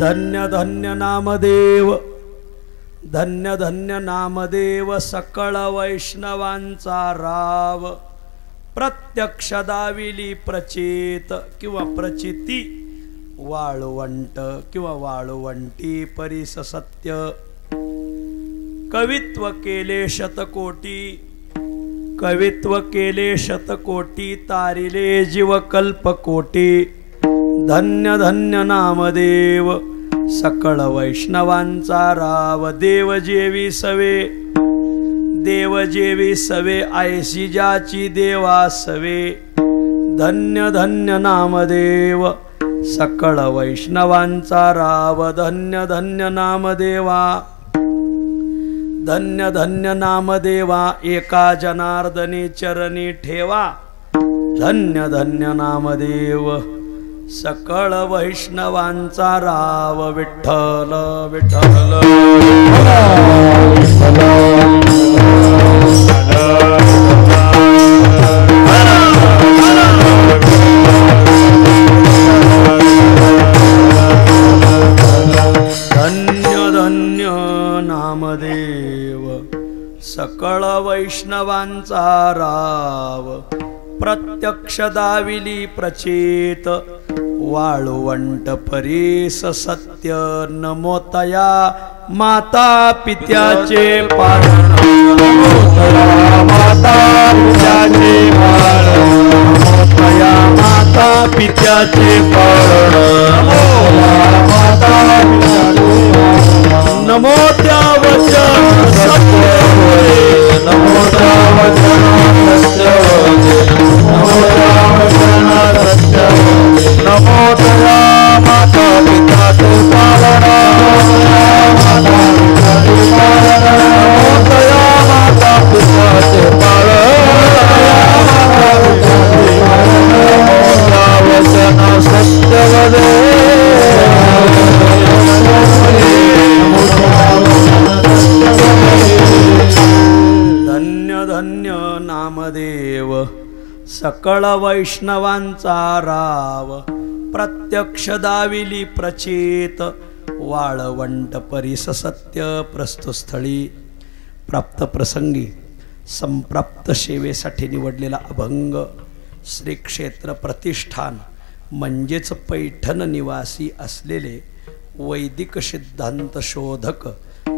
धन्य धन्य नामदेव, धन्य धन्य नामदेव, सकळ वैष्णवांचा राव, प्रत्यक्ष दाविली प्रचित किंवा प्रचिती, वाळवंट किंवा वाळवंटी परीस सत्य, कवित्व केले शतकोटी, कवित्व केले शतकोटी, तारिले जीव कल्पकोटी, धन्य धन्य नामदेव, सकळ वैष्णवांचा राव, देव जेवी सवे, देव जेवी सवे, ऐशी ज्याची देवा सवे, धन्य धन्य नामदेव, सकळ वैष्णवांचा राव, धन्य धन्य नामदेवा, धन्य धन्य नामदेवा, एका जनार्दनी चरणी ठेवा, धन्य धन्य नामदेव, सकळ वैष्णवांचा राव, विठ्ठल विठ्ठल धन्य धन्य नामदेव, सकळ वैष्णवांचा राव, प्रत्यक्ष दाविली प्रचित, वाळवंट परीस सत्य, नमोतया माता पित्याचे पालन, माता पित्याचे पालन, नमोतया माता पित्याचे पालन, माता नमो त्या वचन सत्य होय, नमो त्या वचन सत्य होय, नमो त्या वचन सत्य होय, नमो त्या माता पित्याचे पालन, माता पित्याचे पालन, नमो त्या माता पित्याचे पालन, माता पित्याचे पालन, नमो त्या वचन सत्य होय, धन्य धन्य नामदेव, सकळ वैष्णवांचा राव, प्रत्यक्ष दाविली प्रचित, वाळवंट परीस सत्य, प्रस्तुस्थळी प्राप्त प्रसंगी संप्राप्त सेवेसाठी निवडलेला अभंग श्री क्षेत्र प्रतिष्ठान म्हणजेच पैठण निवासी असलेले वैदिक सिद्धांत शोधक,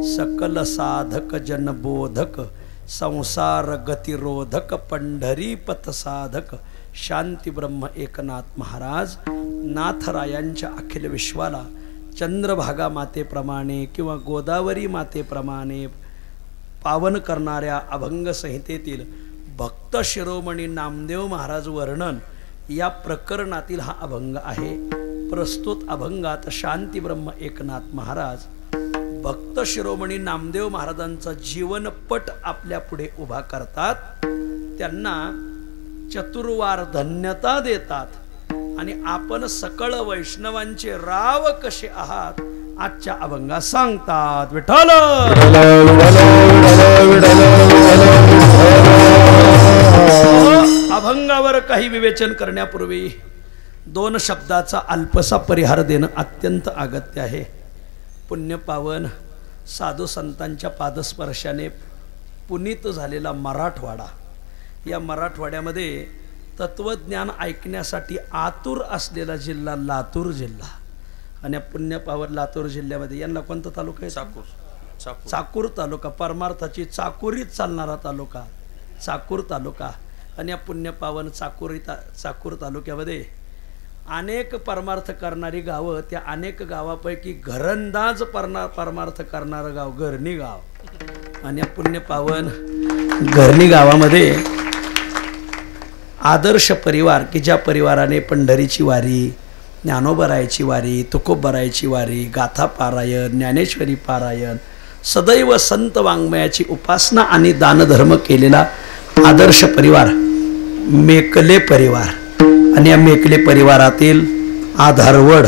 सकल साधक जनबोधक, संसार गतिरोधक, पंढरी पथ साधक, शांती ब्रह्म एकनाथ महाराज नाथरायांच्या अखिल विश्वाला चंद्रभागा मातेप्रमाणे किंवा गोदावरी मातेप्रमाणे पावन करणाऱ्या अभंग संहितेतील भक्त शिरोमणी नामदेव महाराज वर्णन या प्रकरणातील हा अभंग आहे। प्रस्तुत अभंगात शांती ब्रह्म एकनाथ महाराज भक्त शिरोमणी नामदेव महाराजांचा जीवनपट आपल्या पुढे उभा करतात, त्यांना चतुर्वार धन्यता देतात आणि आपण सकळ वैष्णवांचे राव कसे आहात आजच्या अभंगात सांगतात। विठ्ठल अभंगावर काही विवेचन करण्यापूर्वी दोन शब्दाचा अल्पसा परिहार देणं अत्यंत अगत्य आहे। पुण्य पावन साधू संतांच्या पादस्पर्शाने पुनीत झालेला मराठवाडा, या मराठवाड्यामध्ये तत्वज्ञान ऐकण्यासाठी आतुर असलेला जिल्हा लातूर जिल्हा आणि पुण्य पावन लातूर जिल्ह्यामध्ये यांना कोणता तालुका आहे? चाकूर। चाकूर तालुका, परमार्थाची चाकुरीत चालणारा तालुका चाकूर तालुका आणि या पुण्य पावन चाकूर तालुक्यामध्ये अनेक परमार्थ करणारी गावं, त्या अनेक गावापैकी घरंदाज परमार्थ करणारं गाव घरणी गाव आणि या पुण्य पावन घरणी गावामध्ये आदर्श परिवार की ज्या परिवाराने पंढरीची वारी, ज्ञानोबरायची वारी, तुकोबरायची वारी, गाथा पारायण, ज्ञानेश्वरी पारायण, सदैव संत वाङ्मयाची उपासना आणि दानधर्म केलेला आदर्श परिवार मेकले परिवार आणि या मेकले परिवारातील आधारवड,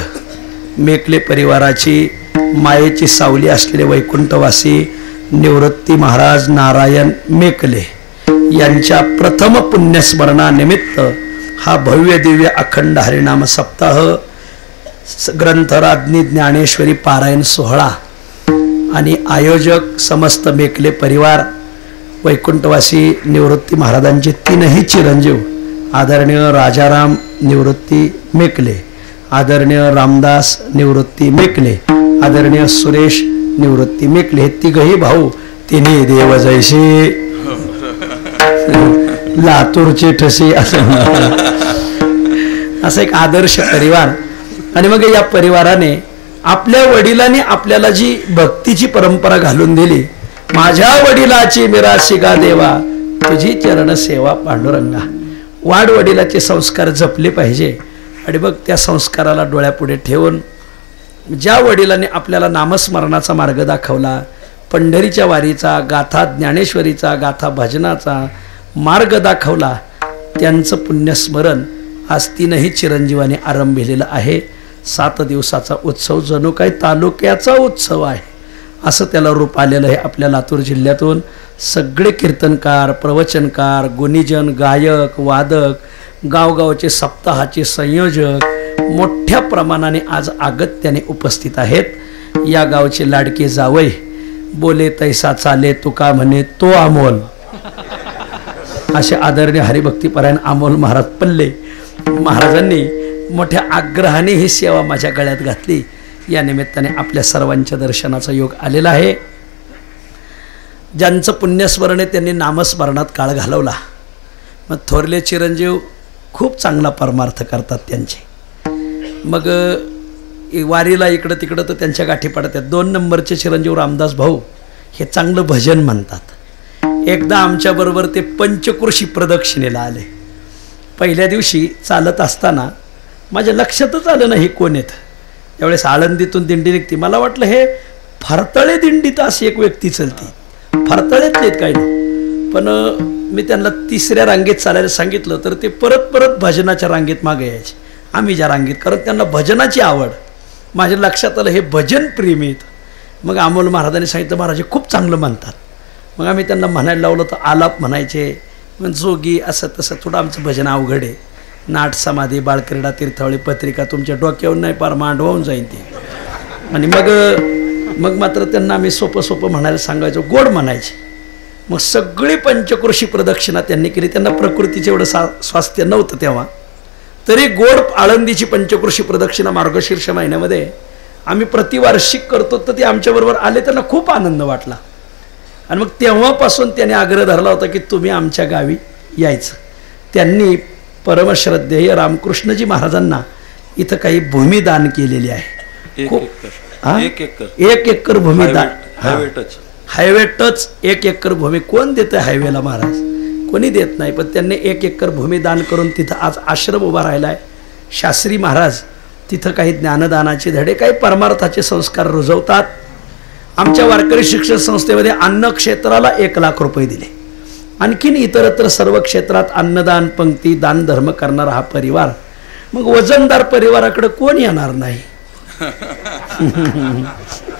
मेकले परिवाराची मायेची सावली असलेले वैकुंठवासी निवृत्ती महाराज नारायण मेकले यांच्या प्रथम पुण्यस्मरणानिमित्त हा भव्य दिव्य अखंड हरिनाम सप्ताह ग्रंथराज्ञी ज्ञानेश्वरी पारायण सोहळा आणि आयोजक समस्त मेकले परिवार, वैकुंठवासी निवृत्ती महाराजांचे तीनही चिरंजीव आदरणीय राजाराम निवृत्ती मेकले, आदरणीय रामदास निवृत्ती मेकले, आदरणीय सुरेश निवृत्ती मेकले, हे तिघही भाऊ तिन्ही देव जैसे लातूरचे ठसे असं एक आदर्श परिवार. आणि मग या परिवाराने आपल्या वडिलांनी आपल्याला जी भक्तीची परंपरा घालून दिली, माझ्या वडिलाची मिराशी गा देवा तुझी चरण सेवा पांडुरंगा. वाढ वडिलाचे संस्कार जपले पाहिजे. आणि मग त्या संस्काराला डोळ्यापुढे ठेवून ज्या वडिलांनी आपल्याला नामस्मरणाचा मार्ग दाखवला, पंढरीच्या वारीचा, गाथा ज्ञानेश्वरीचा, गाथा भजनाचा मार्ग दाखवला, त्यांचं पुण्यस्मरण आज तीनही चिरंजीवाने आरंभिलेलं आहे. 7 दिवसाचा उत्सव जणू काही तालुक्याचा उत्सव आहे असं त्याला रूप आलेलं आहे. आपल्या लातूर जिल्ह्यातून सगळे कीर्तनकार, प्रवचनकार, गुणीजन, गायक, वादक, गावगावचे सप्ताहाचे संयोजक मोठ्या प्रमाणाने आज अगत्याने उपस्थित आहेत. या गावचे लाडके जावई, बोले तैसा चाले तुका म्हणे तो अमोल, असे आदरणीय हरिभक्तीपरायण अमोल महाराज पल्ले महाराजांनी मोठ्या आग्रहाने ही सेवा माझ्या गळ्यात घातली. या निमित्ताने आपल्या सर्वांच्या दर्शनाचा योग आलेला आहे. ज्यांचं पुण्यस्मरणे त्यांनी नामस्मरणात काळ घालवला, मग थोरले चिरंजीव खूप चांगला परमार्थ करतात त्यांचे. मग वारीला इकडं तिकडं तर त्यांच्या गाठी पडतात. 2 नंबरचे चिरंजीव रामदास भाऊ हे चांगलं भजन म्हणतात. एकदा आमच्याबरोबर ते पंचक्रोशी प्रदक्षिणेला आले. पहिल्या दिवशी चालत असताना माझ्या लक्षातच आलं नाही कोण येतं. त्यावेळेस आळंदीतून दिंडी निघते, मला वाटलं हे फरतळे दिंडीत अशी एक व्यक्ती चलती, फरतळेतले काही नाही. पण मी त्यांना 3ऱ्या रांगेत चालायला सांगितलं तर ते परत परत भजनाच्या रांगेत मागे यायचे, आम्ही ज्या रांगेत, कारण त्यांना भजनाची आवड. माझ्या लक्षात आलं हे भजन प्रेमी आहेत. मग अमोल महाराजांनी सांगितलं महाराज हे खूप चांगलं म्हणतात. मग आम्ही त्यांना म्हणायला लावलं तर आलाप म्हणायचे, मग जोगी असं तसं. थोडं आमचं भजन अवघड आहे. नाट समाधी, बाळक्रीडा, तीर्थावळी, पत्रिका तुमच्या डोक्यावर नाही पार मांडवाहून जाईन ते. आणि मग मात्र त्यांना आम्ही सोपं म्हणायला सांगायचो, गोड म्हणायचे. मग सगळी पंचक्रोशी प्रदक्षिणा त्यांनी केली. त्यांना प्रकृतीचे एवढं स्वास्थ्य नव्हतं तेव्हा, तरी गोड आळंदीची पंचक्रोशी प्रदक्षिणा मार्गशीर्ष महिन्यामध्ये आम्ही प्रतिवार्षिक करतो. तर ते आमच्याबरोबर आले, त्यांना खूप आनंद वाटला. आणि मग तेव्हापासून त्याने आग्रह धरला होता की तुम्ही आमच्या गावी यायचं. त्यांनी परमश्रद्धेय रामकृष्णजी महाराजांना इथं काही भूमी दान केलेली आहे. 1 एकर भूमी दान, हायवे टच 1 एकर भूमी. कोण देतं हायवेला महाराज? कोणी देत नाही. पण त्यांनी 1 एकर भूमी दान करून तिथं आज आश्रम उभा राहिला आहे. शास्त्री महाराज तिथं काही ज्ञानदानाचे धडे, काही परमार्थाचे संस्कार रुजवतात. आमच्या वारकरी शिक्षण संस्थेमध्ये अन्न क्षेत्राला 1 लाख रुपये दिले. आणखीन इतरत्र सर्व क्षेत्रात अन्नदान, पंक्ती, दान धर्म करणारा हा परिवार. मग वजनदार परिवाराकडे कोण येणार नाही?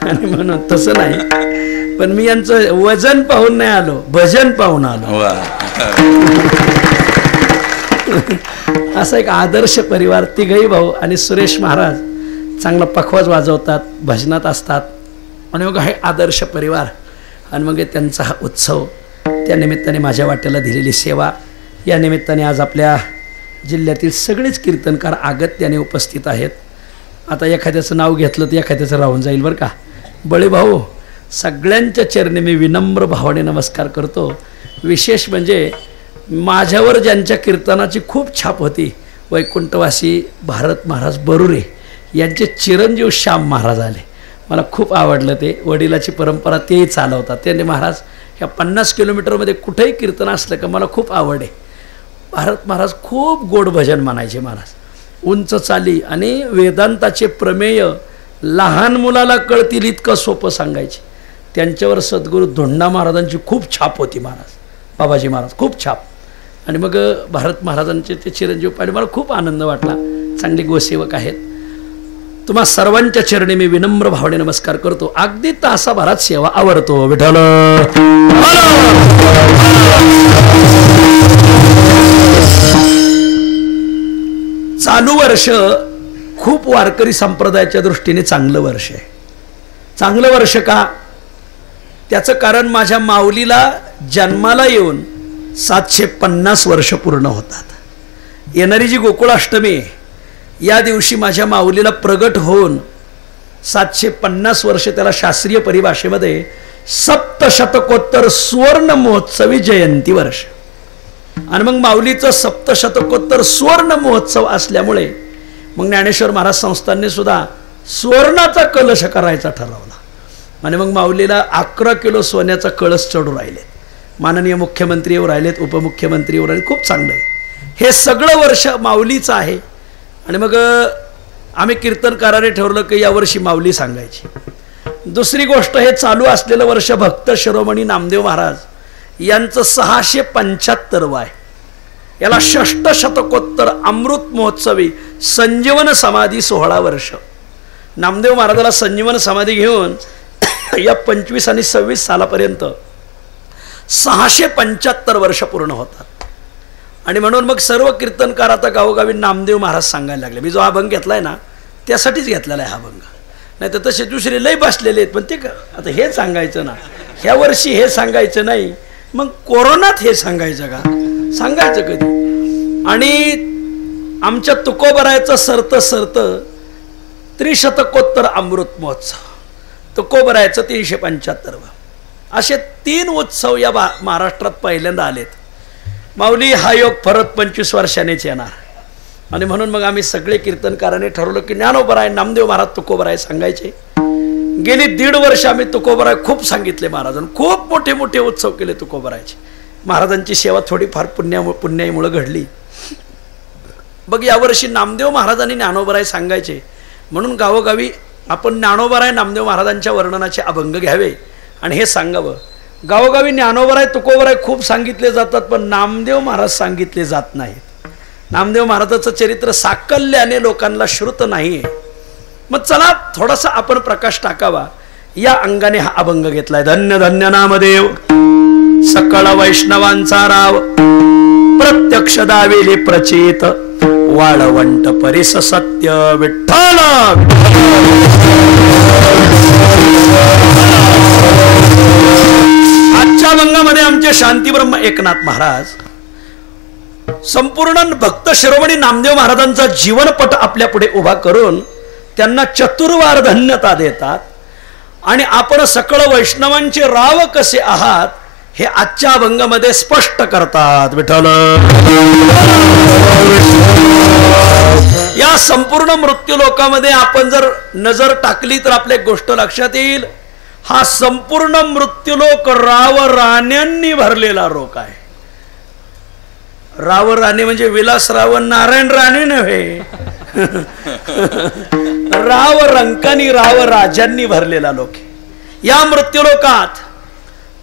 आणि म्हणून तसं नाही, पण मी यांचं वजन पाहून नाही आलो, भजन पाहून आलो. असा एक आदर्श परिवार. तिघही भाऊ आणि सुरेश महाराज चांगला पखवाज वाजवतात, भजनात असतात. आणि मग हे आदर्श परिवार. आणि मग त्यांचा हा उत्सव, त्या निमित्ताने माझ्या वाट्याला दिलेली सेवा. या निमित्ताने आज आपल्या जिल्ह्यातील सगळेच कीर्तनकार अगत्याने उपस्थित आहेत. आता एखाद्याचं नाव घेतलं तर एखाद्याचं राहून जाईल बरं का. बळे भाऊ, सगळ्यांच्या चरणी मी विनम्र भावाने नमस्कार करतो. विशेष म्हणजे माझ्यावर ज्यांच्या कीर्तनाची खूप छाप होती, वैकुंठवासी भारत महाराज बरुरे यांचे चिरंजीव श्याम महाराज आले. मला खूप आवडलं ते. वडिलाची परंपरा तेही चालवतात. त्यांनी महाराज ह्या 50 किलोमीटरमध्ये कुठेही कीर्तन असलं का मला खूप आवड आहे. भारत महाराज खूप गोड भजन म्हणायचे महाराज, उंच चाली आणि वेदांताचे प्रमेय लहान मुलाला कळतील इतकं सोपं सांगायचे. त्यांच्यावर सद्गुरू धोंडा महाराजांची खूप छाप होती. महाराज बाबाजी महाराज खूप छाप. आणि मग भारत महाराजांचे ते चिरंजीव पाहिले, मला खूप आनंद वाटला. चांगले गोसेवक आहेत. तुम्हा सर्वांच्या चरणी मी विनम्र भावने नमस्कार करतो. अगदी तासाभरात सेवा आवरतो. विठ्ठल चालू वर्ष खूप वारकरी संप्रदायाच्या दृष्टीने चांगलं वर्ष आहे. चांगलं वर्ष का? त्याचं कारण माझ्या माऊलीला जन्माला येऊन 750 वर्ष पूर्ण होतात. येणारी जी गोकुळाष्टमी या दिवशी माझ्या माऊलीला प्रगट होऊन 750 वर्ष, त्याला शास्त्रीय परिभाषेमध्ये सप्तशतकोत्तर सुवर्ण महोत्सवी जयंती वर्ष. आणि मग माऊलीचं सप्तशतकोत्तर सुवर्ण महोत्सव असल्यामुळे मग ज्ञानेश्वर महाराज संस्थांनी सुद्धा सुवर्णाचा कलश करायचा ठरवला. आणि मग माऊलीला 11 किलो सोन्याचा कळस चढू राहिलेत. माननीय मुख्यमंत्री येऊ राहिलेत, उपमुख्यमंत्री येऊ राहिले. खूप चांगलं आहे. हे सगळं वर्ष माऊलीचं आहे. आणि मग आम्ही कीर्तनकाराने ठरवलं की यावर्षी माऊली सांगायची. दुसरी गोष्ट, हे चालू असलेलं वर्ष भक्त शिरोमणी नामदेव महाराज यांचं 675 आहे. याला षष्ठ शतकोत्तर अमृत महोत्सवी संजीवन समाधी 16 वर्ष. नामदेव महाराजाला संजीवन समाधी घेऊन या 25 आणि 26 सालापर्यंत 675 वर्ष पूर्ण होतात. आणि म्हणून मग सर्व कीर्तनकार आता गावोगावी नामदेव महाराज सांगायला लागले. मी जो अभंग घेतलाय ना त्यासाठीच घेतलेला आहे हा अभंग. नाही तर तसे दुसरे लय बसलेले आहेत, पण ते आता हे सांगायचं ना, ह्या वर्षी हे सांगायचं नाही, मग कोरोनात हे सांगायचं का? सांगायचं कधी? आणि आमच्या तुकोबरायचं सरत सरत त्रिशतकोत्तर अमृत महोत्सव, तुकोबरायचं 375. असे 3 उत्सव या महाराष्ट्रात पहिल्यांदा आलेत. माऊली हा योग परत 25 वर्षांनीच येणार. आणि म्हणून मग आम्ही सगळे कीर्तनकारांनी ठरवलं की ज्ञानोबराय नामदेव महाराज तुकोबराय सांगायचे. गेली 1.5 वर्ष आम्ही तुकोबराय खूप सांगितले महाराजांनी. खूप मोठे मोठे उत्सव केले तुकोबरायचे. महाराजांची सेवा थोडीफार पुण्याईमुळे घडली. बघ यावर्षी नामदेव महाराजांनी ज्ञानोबराय सांगायचे म्हणून गावोगावी आपण ज्ञानोबराय नामदेव महाराजांच्या वर्णनाचे अभंग घ्यावे आणि हे सांगावं. गावोगावी ज्ञानोबराय तुकोबराय खूप सांगितले जातात, पण नामदेव महाराज सांगितले जात नाहीत. नामदेव महाराजाचं चरित्र साकल्याने लोकांना श्रुत नाही. मग चला थोडासा आपण प्रकाश टाकावा या अंगाने हा अभंग घेतलाय. धन्य धन्य नामदेव सकळ वैष्णवांचा राव, प्रत्यक्ष दाविली प्रचित वाळवंट परिस सत्य विठ्ठल. आजच्या अभंगामध्ये आमचे शांतीब्रह्म एकनाथ महाराज संपूर्ण भक्त शिरोमणी नामदेव महाराजांचा जीवनपट आपल्या पुढे उभा करून त्यांना चतुर्वार धन्यता देतात. आणि आपण सकळ वैष्णवांचे राव कसे आहात हे आजच्या अभंगामध्ये स्पष्ट करतात. विठ्ठल या संपूर्ण मृत्यू लोकामध्ये आपण जर नजर टाकली तर आपल्या एक गोष्ट लक्षात येईल. हा संपूर्ण मृत्यूलोक राव राण्यांनी भरलेला लोक आहे. राव राणे म्हणजे विलासराव नारायण राणे नव्हे. राव रंकानी राव राजांनी भरलेला लोक आहे. या मृत्यूलोकात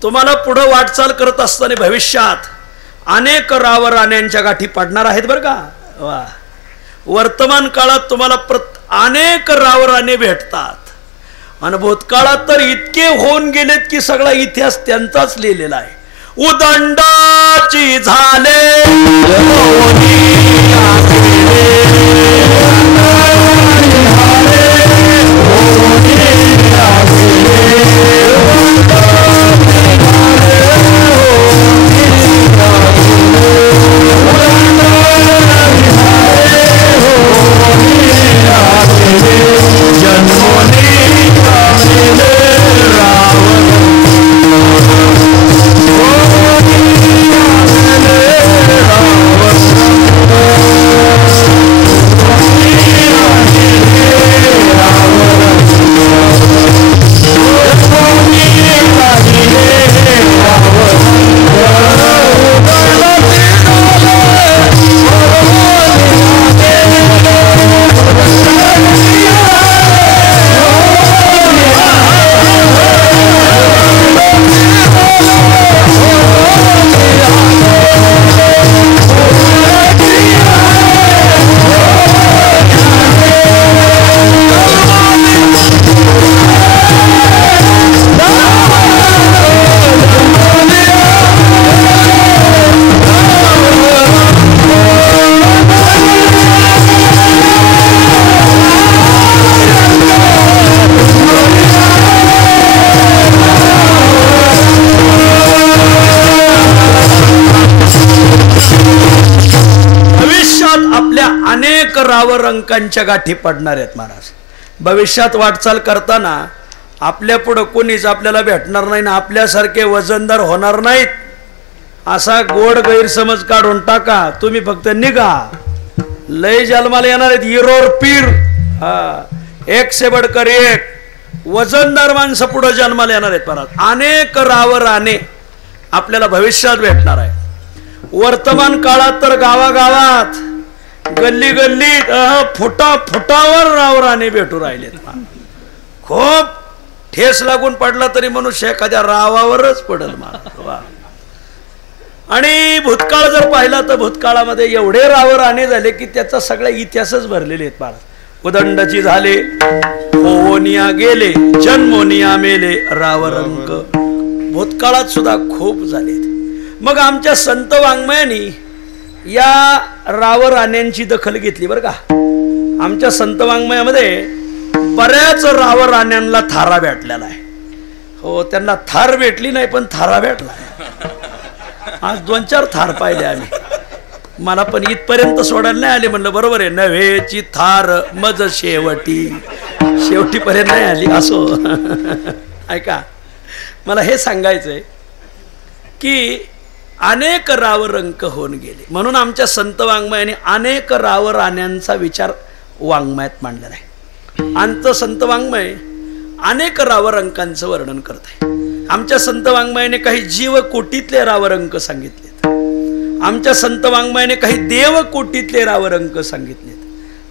तुम्हाला पुढे वाटचाल करत असताना भविष्यात अनेक राव राण्यांच्या गाठी पडणार आहेत बरं का. वा, वर्तमान काळात तुम्हाला अनेक राव राणे भेटतात. आणि भूतकाळात तर इतके होऊन गेलेत की सगळा इतिहास त्यांचाच लिहिलेला आहे. उदंडाची झाले अंकांच्या गाठी पडणार आहेत महाराज. भविष्यात वाटचाल करताना आपल्या पुढं कोणीच आपल्याला भेटणार नाही ना आपल्यासारखे वजनदार होणार नाहीत असा गोड गैरसमज काढून टाका. तुम्ही फक्त निघा. लय जन्माला येणार आहेत हिरोर पीर. एक से बडकर एक वजनदार माणसं पुढे जन्माला येणार आहेत महाराज. अनेक रावराने आपल्याला भविष्यात भेटणार आहे. वर्तमान काळात तर गावागावात गल्ली गल्लीत फुटा फुटावर रावराने भेटू राहिलेत. खूप ठेस लागून पडला तरी मनुष्य एखाद्या रावावरच पडल महाराज. आणि भूतकाळ जर पाहिला तर भूतकाळामध्ये एवढे रावराने झाले की त्याचा सगळा इतिहासच भरलेले आहेत महाराज. उदंडची झाले होनिया गेले जन्मोनिया मेले रावरंक. भूतकाळात सुद्धा खूप झालेत. मग आमच्या संत वाङ्मयानी या रावराण्यांची दखल घेतली बरं का. आमच्या संत वाङ्मयामध्ये बऱ्याच रावराण्यांना थारा भेटलेला आहे. हो त्यांना थार भेटली नाही पण थारा भेटला. आज 2-4 थार पाहिले आम्ही. मला पण इथपर्यंत सोडायला नाही आले. म्हणलं बरोबर आहे नव्हेची थार मज शेवटी पर्यंत नाही आली. असो ऐका मला हे सांगायचंय की अनेक रावरंक होऊन गेले म्हणून आमच्या संत वाङ्मयाने अनेक रावराण्यांचा विचार वाङ्मयात मांडलेला आहे. आमचं संत वाङ्मय अनेक रावरंकांचं वर्णन करत आहे. आमच्या संत वाङ्मयाने काही जीवकोटीतले रावरंक सांगितलेत. आमच्या संत वाङ्मयाने काही देवकोटीतले रावरंक सांगितलेत.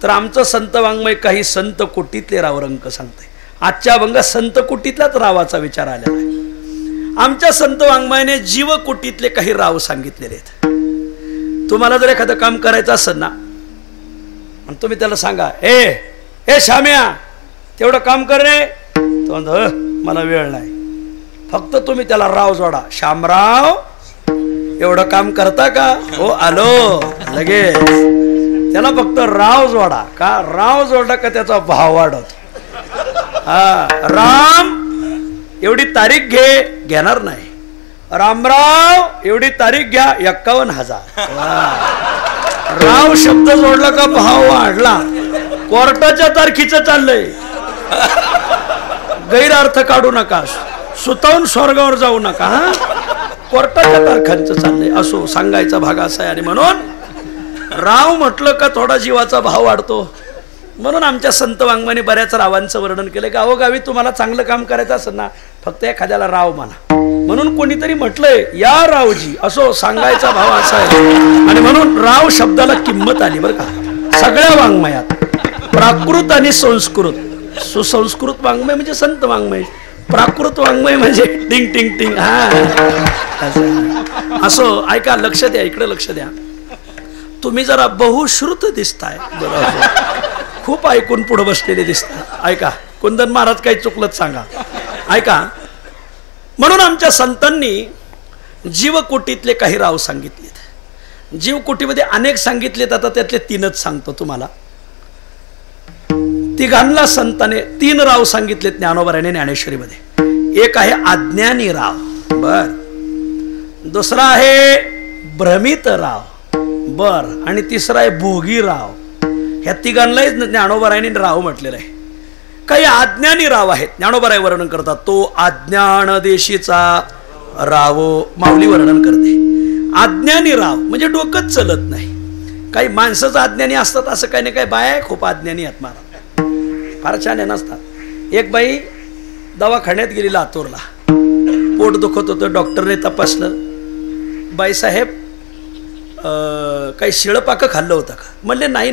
तर आमचं संत वाङ्मय काही संत कोटीतले रावरंक सांगतंय. आजच्या अभंगात संत कोटीतलाच रावाचा विचार आलेला आहे. आमच्या संत वाङ्मयाने जीवकोटीतले काही राव सांगितलेले आहेत. तुम्हाला जर एखादं काम करायचं असेल ना आणि तुम्ही त्याला सांगा ए श्याम्या तेवढं काम कर रे. तो म्हणतो मला वेळ नाही. फक्त तुम्ही त्याला राव जोडा. श्यामराव एवढं काम करता का. हो आलो लगेच. त्याला फक्त राव जोडा. का राव जोडला का त्याचा भाव वाढत. राम एवढी तारीख घेणार नाही. रामराव एवढी तारीख घ्या 51,000. राव शब्द जोडला का भाव वाढला. कोर्टाच्या तारखीचं चाललंय. गैरअर्थ काढू नका. सुतावून स्वर्गावर जाऊ नका. कोर्टाच्या तारखांचं चाललंय. असो सांगायचा भाग असा आहे. आणि म्हणून राव म्हटलं का थोडा जीवाचा भाव वाढतो. म्हणून आमच्या संत वाङ्मयाने बऱ्याच रावांचं वर्णन केलं. गावोगावी तुम्हाला चांगलं काम करायचं असेल ना फक्त एखाद्याला राव म्हणा. म्हणून कोणीतरी म्हटलंय या रावजी. असो सांगायचा भाव असा आहे. आणि म्हणून राव शब्दाला किंमत आली बरं का. सगळ्या वाङ्मयात प्राकृत आणि संस्कृत. सुसंस्कृत वाङ्मय म्हणजे संत वाङ्मय. प्राकृत वाङ्मय म्हणजे टिंग टिंग टिंग. असो ऐका लक्ष द्या. इकडे लक्ष द्या. तुम्ही जरा बहुश्रुत दिसताय. बरोबर खूप ऐकून पुढे बसलेले दिसतात. ऐका कुंदन महाराज काही चुकलत सांगा. ऐका म्हणून आमच्या संतांनी जीवकोटीतले काही राव सांगितलेत. जीवकोटीमध्ये अनेक सांगितलेत. आता त्यातले 3च सांगतो तुम्हाला. तिघांना संताने 3 राव सांगितलेत ज्ञानोबराने ज्ञानेश्वरीमध्ये. एक आहे अज्ञानी राव. बर. दुसरा आहे भ्रमित राव. बर. आणि तिसरा आहे भोगी राव. ह्या तिघांनाही ज्ञानोबराने राव म्हटलेलं आहे. काही अज्ञानी राव आहेत. ज्ञानोबराय वर्णन करतात. तो अज्ञान देशीचा राव माऊली वर्णन करते. अज्ञानी राव म्हणजे डोकंच चलत नाही. काही माणसंच अज्ञानी असतात असं काही नाही. काही बाया खूप अज्ञानी आहेत महाराज. फार छान नसतात. एक बाई दवाखान्यात गेली लातूरला. पोट दुखत होतं. डॉक्टरने तपासलं. बाई साहेब काही शिळपाकं खाल्लं होतं का. म्हणले नाही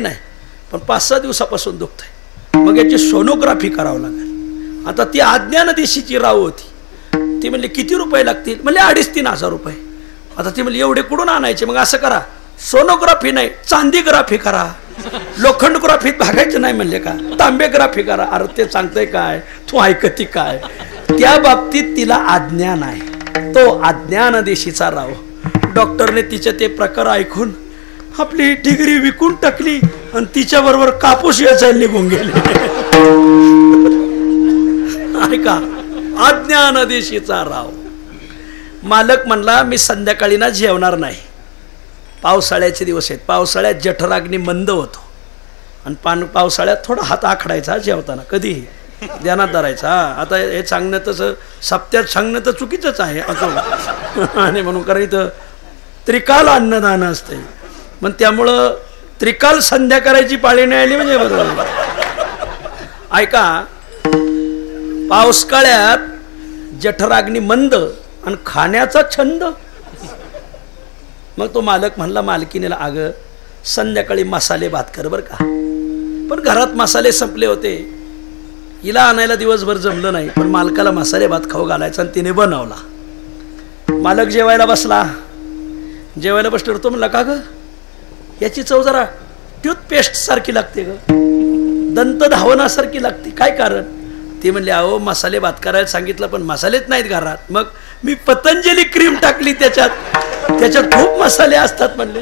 पण 5-6 दिवसापासून दुखतंय. मग याची सोनोग्राफी करावं लागेल. आता ती अज्ञान देशीची राव होती. ती म्हणली किती रुपये लागतील. म्हणले 2,500-3,000 रुपये. आता ती म्हणली एवढे कुठून आणायचे. मग असं करा सोनोग्राफी नाही चांदीग्राफी करा. लोखंडग्राफीत भागायचं नाही म्हणले का. तांबेग्राफी करा. अरे ते सांगतंय काय तू ऐकती काय. त्या बाबतीत तिला अज्ञान आहे. तो अज्ञान देशीचा राव. डॉक्टरने तिचे ते प्रकार ऐकून आपली डिग्री विकून टाकली आणि तिच्या बरोबर कापूस वेचायला निघून गेले. ऐका अज्ञान देशीचा राव. मालक म्हणला मी संध्याकाळी ना जेवणार नाही. पावसाळ्याचे दिवस आहेत. पावसाळ्यात जठराग्नी मंद होतो आणि पावसाळ्यात थोडा हात आखडायचा जेवताना, कधीही ध्यानात धरायचा. आता हे सांगणं तसं सप्त्यात सांगणं तर चुकीचंच आहे असं आणि म्हणून कारण इथं त्रिकाल अन्नदान असते, मग त्यामुळं त्रिकाल संध्या करायची पाळी नाही आली म्हणजे बरोबर. ऐका, पावसाळ्यात जठराग्नी मंद आणि खाण्याचा छंद. मग तो मालक म्हणला मालकीनेला, अगं संध्याकाळी मसाले भात कर बरं का. पण घरात मसाले संपले होते, हिला आणायला दिवसभर जमलं नाही, पण मालकाला मसाले भात खाऊ घालायचा आणि तिने बनवला. मालक जेवायला बसला. जेवायला बसल्यावर तो म्हणला, का ग याची चव जरा टूथपेस्ट सारखी लागते ग, दंत धावनासारखी लागते, काय कारण? ती म्हणली, अहो मसाले भात करायला सांगितलं पण मसालेच नाहीत घरात, मग मी पतंजली क्रीम टाकली त्याच्यात खूप मसाले असतात म्हणले.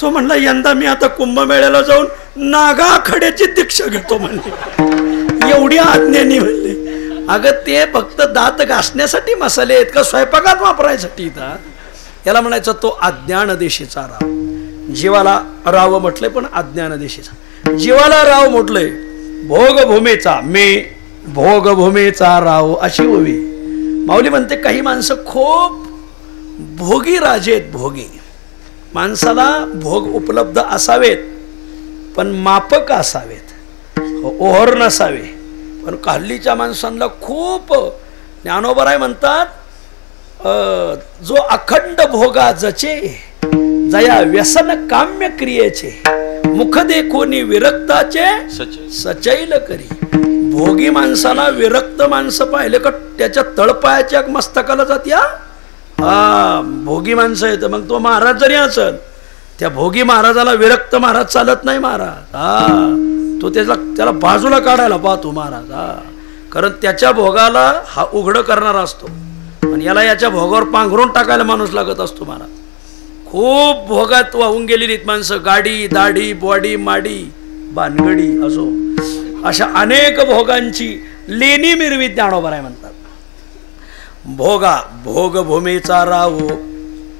तो म्हणला, यंदा मी आता कुंभमेळ्याला जाऊन नागाखड्याची दीक्षा घेतो म्हणले. एवढी आज्ञानी म्हणले. अगं ते फक्त दात घासण्यासाठी मसाले आहेत का स्वयंपाकात वापरायसाठी? याला म्हणायचं तो अज्ञानदेशीचा राव. जीवाला राव म्हटलंय पण अज्ञानदेशीचा. जीवाला राव म्हटलंय भोगभूमीचा, मी भोगभूमीचा राव अशी उभी. माऊली म्हणते काही माणसं खूप भोगी राजे आहेत. भोगी माणसाला भोग उपलब्ध असावेत पण मापक असावेत, ओहर नसावे. पण हल्लीच्या माणसांना खूप ज्ञानोबराय म्हणतात, जो अखंड भोगा जचे जया व्यसन काम्य क्रियेचे, मुख देखोनी विरक्ताचे सचैल करी. भोगी माणसाला विरक्त माणसं पाहिले का त्याच्या तळपायाच्या मस्तकाला जात्या. भोगी माणसं येतं. मग तो महाराज जरी असेल, त्या भोगी महाराजाला विरक्त महाराज चालत नाही. महाराज तो त्याला बाजूला काढायला पाहतो महाराज. कारण त्याच्या भोगाला हा उघड करणारा असतो आणि याला याच्या भोगावर पांघरून टाकायला माणूस लागत असतो. महाराज खूप भोगात वाहून गेलेली माणसं, गाडी दाढी बॉडी माडी भानगडी असो, अशा अनेक भोगांची लेणी मिरवी ज्ञानोबराय म्हणतात. भोगा भोगभूमीचा राव.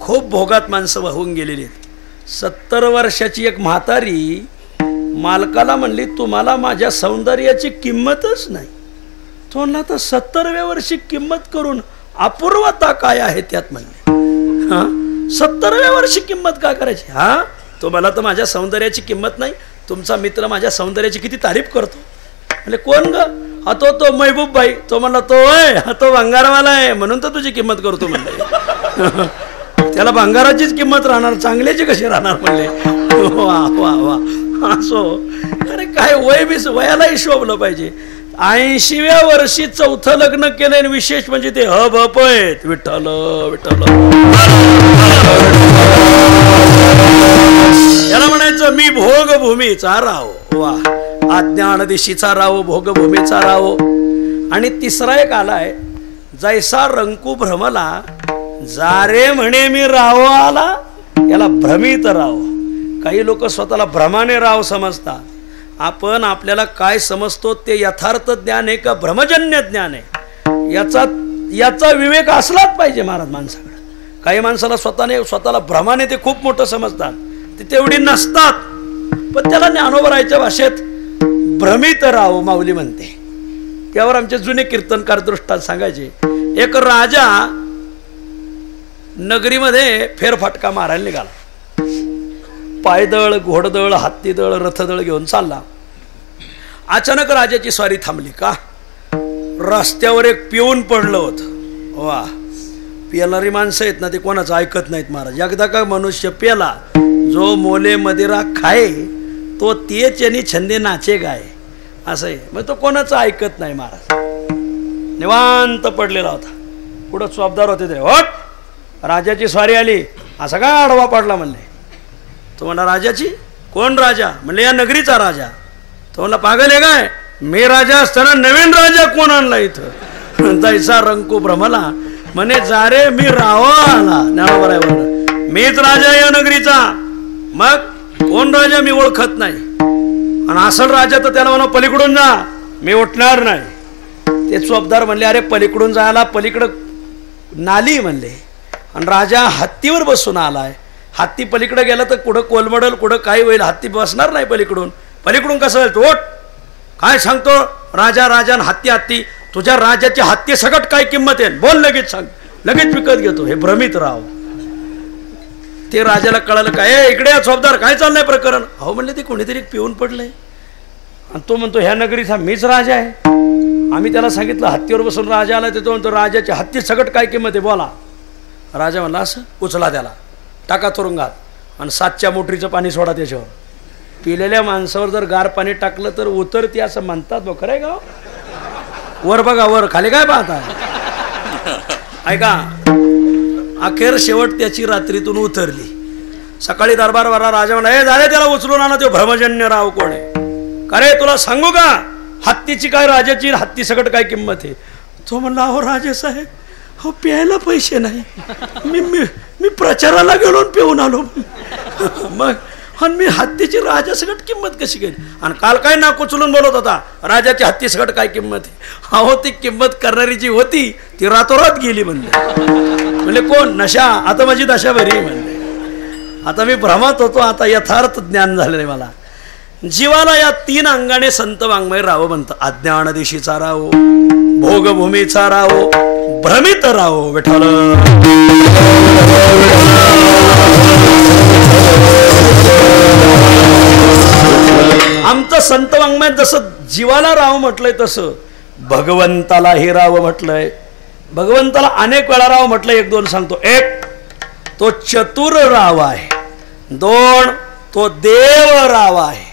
खूप भोगात माणसं वाहून गेलेली आहेत. 70 वर्षाची एक म्हातारी मालकाला म्हणली, तुम्हाला माझ्या सौंदर्याची किंमतच नाही. तो म्हणला, तर 70व्या वर्षी किंमत करून अपूर्वता काय आहे त्यात म्हणले. 70व्या वर्षी किंमत काय करायची? तो मला तर माझ्या सौंदर्याची किंमत नाही. तुमचा मित्र माझ्या सौंदर्याची किती तारीफ करतो. म्हणजे कोण ग? तो महबूब भाई. तो म्हणला, तो भंगारवाला आहे म्हणून तर तुझी किंमत करतो म्हणले. त्याला भंगाराचीच किंमत राहणार, चांगल्याची कशी राहणार म्हणले. वा वा वा. असो. अरे काय वयालाही शोभलं पाहिजे. 80व्या वर्षी 4थं लग्न केलंय. विशेष म्हणजे ते हप आहेत. विठ्ठल विठ्ठल. याला म्हणायचं मी भोगभूमीचा राव. वा. अज्ञान दिशीचा राव, भोगभूमीचा राव. आणि तिसरा एक आलाय, जैसा रंकू भ्रमला जारे म्हणे मी राव आला. याला भ्रमित राव. काही लोक स्वतःला भ्रमाने राव समजतात. आपण आपल्याला काय समजतो ते यथार्थ ज्ञान आहे का भ्रमजन्य ज्ञान आहे, याचा विवेक असलाच पाहिजे महाराज माणसाकडे. काही माणसाला स्वतःला भ्रमाने ते खूप मोठं समजतात, ते तेवढी नसतात. पण त्याला ज्ञानोबरायच्या भाषेत भ्रमित राव माऊली म्हणते. त्यावर आमचे जुने कीर्तनकार दृष्टांत सांगायचे. एक राजा नगरीमध्ये फेरफटका मारायला निघाला. पायदळ, घोडदळ, हत्तीदळ, रथदळ घेऊन चालला. अचानक राजाची स्वारी थांबली. का? रस्त्यावर एक पिऊन पडलं होतं. वा. पियणारी माणसं आहेत ना, ते कोणाचं ऐकत नाहीत महाराज. एकदा का मनुष्य पेला, जो मोले मदिरा खाए तो तेच यांनी छंदे नाचे गाय, असं आहे. मग तो कोणाचं ऐकत नाही महाराज. निवांत पडलेला होता. पुढं चौबदार होते ते, होट राजाची स्वारी आली. असा काय आडवा पडला म्हणले. तो म्हणला, राजाची? कोण राजा? म्हणले, या नगरीचा राजा. तो म्हणला, पागल आहे काय? मी राजा असताना नवीन राजा कोण आणला इथं? तैसा रंकू भ्रमला म्हणे जारे मी राव आला. ज्ञानोबराय मीच राजा या नगरीचा. मग कोण राजा? मी ओळखत नाही. आणि असल राजा तर त्याला म्हणा पलीकडून जा, मी उठणार नाही. ते चोपदार म्हणले, अरे पलीकडून जायला पलीकडं नाली म्हणले. आणि राजा हत्तीवर बसून आलाय. हत्ती पलीकडे गेला तर कुठं कोलमडल, कुठं काही होईल. हत्ती बसणार नाही पलीकडून. पलीकडून कसं तो ओट काय सांगतो राजा राजान हत्ती हत्ती तुझ्या राजाची हत्ती सगट काय किंमत आहे बोल लगेच सांग लगेच विकत घेतो. हे भ्रमित राव. ते राजाला कळालं काय इकडे या चौबदार काय चाललंय प्रकरण. अहो म्हणले ते कोणीतरी पिऊन पडलंय आणि तो म्हणतो ह्या नगरीचा मीच राजा आहे. आम्ही त्याला सांगितलं हत्तीवर बसून राजा आला तो म्हणतो राजाची हत्ती सगट काय किंमत आहे बोला. राजा म्हणला असं उचला त्याला टाका तुरुंगात आणि 7च्या मोटरीचं पाणी सोडा त्याच्यावर. पिलेल्या माणसावर जर गार पाणी टाकलं तर उतरते असं म्हणतात बघ. खरंय का. वर बघा वर खाली काय पाहता. ऐका अखेर शेवट त्याची रात्रीतून उतरली. सकाळी दरबार भरला. राजा म्हणा हे झाले त्याला उचलून आणा. तो भ्रमजन्य राव कोण आहे. अरे तुला सांगू का हत्तीची काय राजाची हत्ती सगट काय किंमत आहे. तो म्हणला अहो राजे साहेब हो प्यायला पैसे नाही. मी प्रचाराला गेलो पिऊन आलो. मग आणि मी हत्तीची राजा सगट किंमत कशी केली. आणि काल काय नाक उचलून बोलत होता राजाची हत्ती सगट काय किंमत आहे. अहो ती किंमत करणारी जी होती ती रातोरात गेली म्हणले कोण नशा. आता माझी दशा बरी म्हणले. आता मी भ्रमात होतो आता यथार्थ ज्ञान झालेलं मला. जीवाला या 3 अंगाने संत वाङ्मय राव म्हणतं. अज्ञान दिशीचा राव भोगभूमीचा राव भ्रमित राव विठ्ठल. आमचं संत वाङ्मयात जसं जीवाला राव म्हटलंय तसं भगवंतालाही राव म्हटलंय. भगवंताला अनेक वेळा राव म्हटलंय. 1-2 सांगतो. 1 तो चतुर राव आहे. 2 तो देव राव आहे.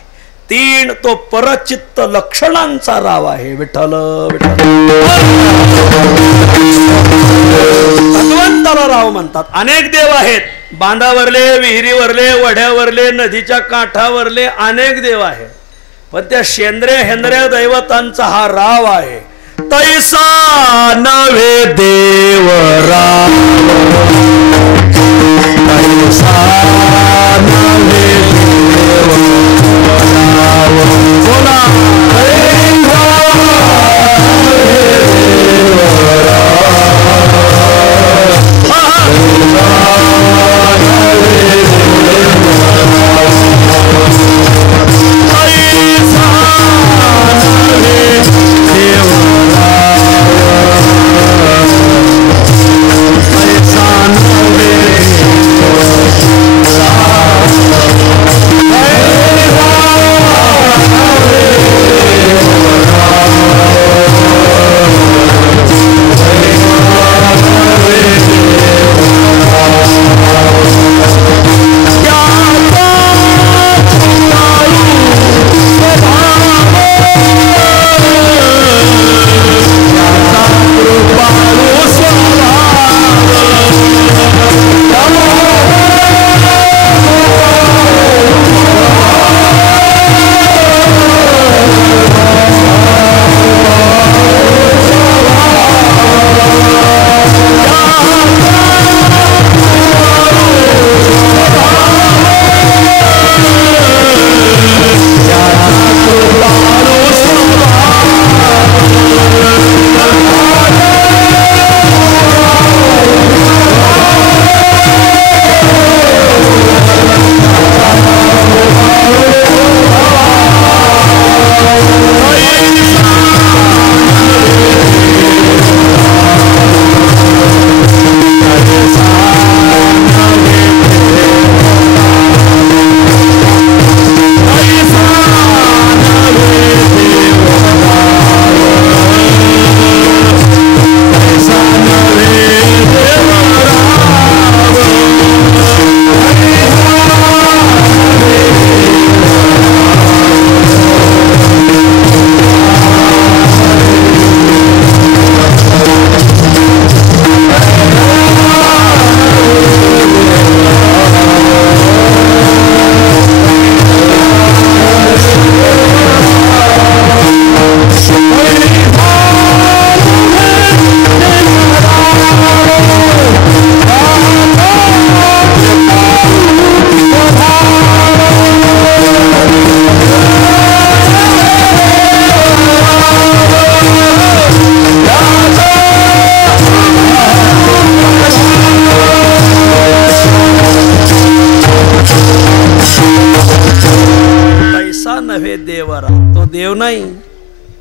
3 तो परचित्त लक्षणांचा राव आहे. विठ्ठल भगवंताला राव म्हणतात. अनेक देव आहेत. बांधावरले विहिरीवरले वढ्यावरले नदीच्या काठावरले अनेक देव आहेत. पण त्या हेंद्र्या दैवतांचा हा राव आहे. तैसा नव्हे देव राव तैसा नव्हे देव राव बोला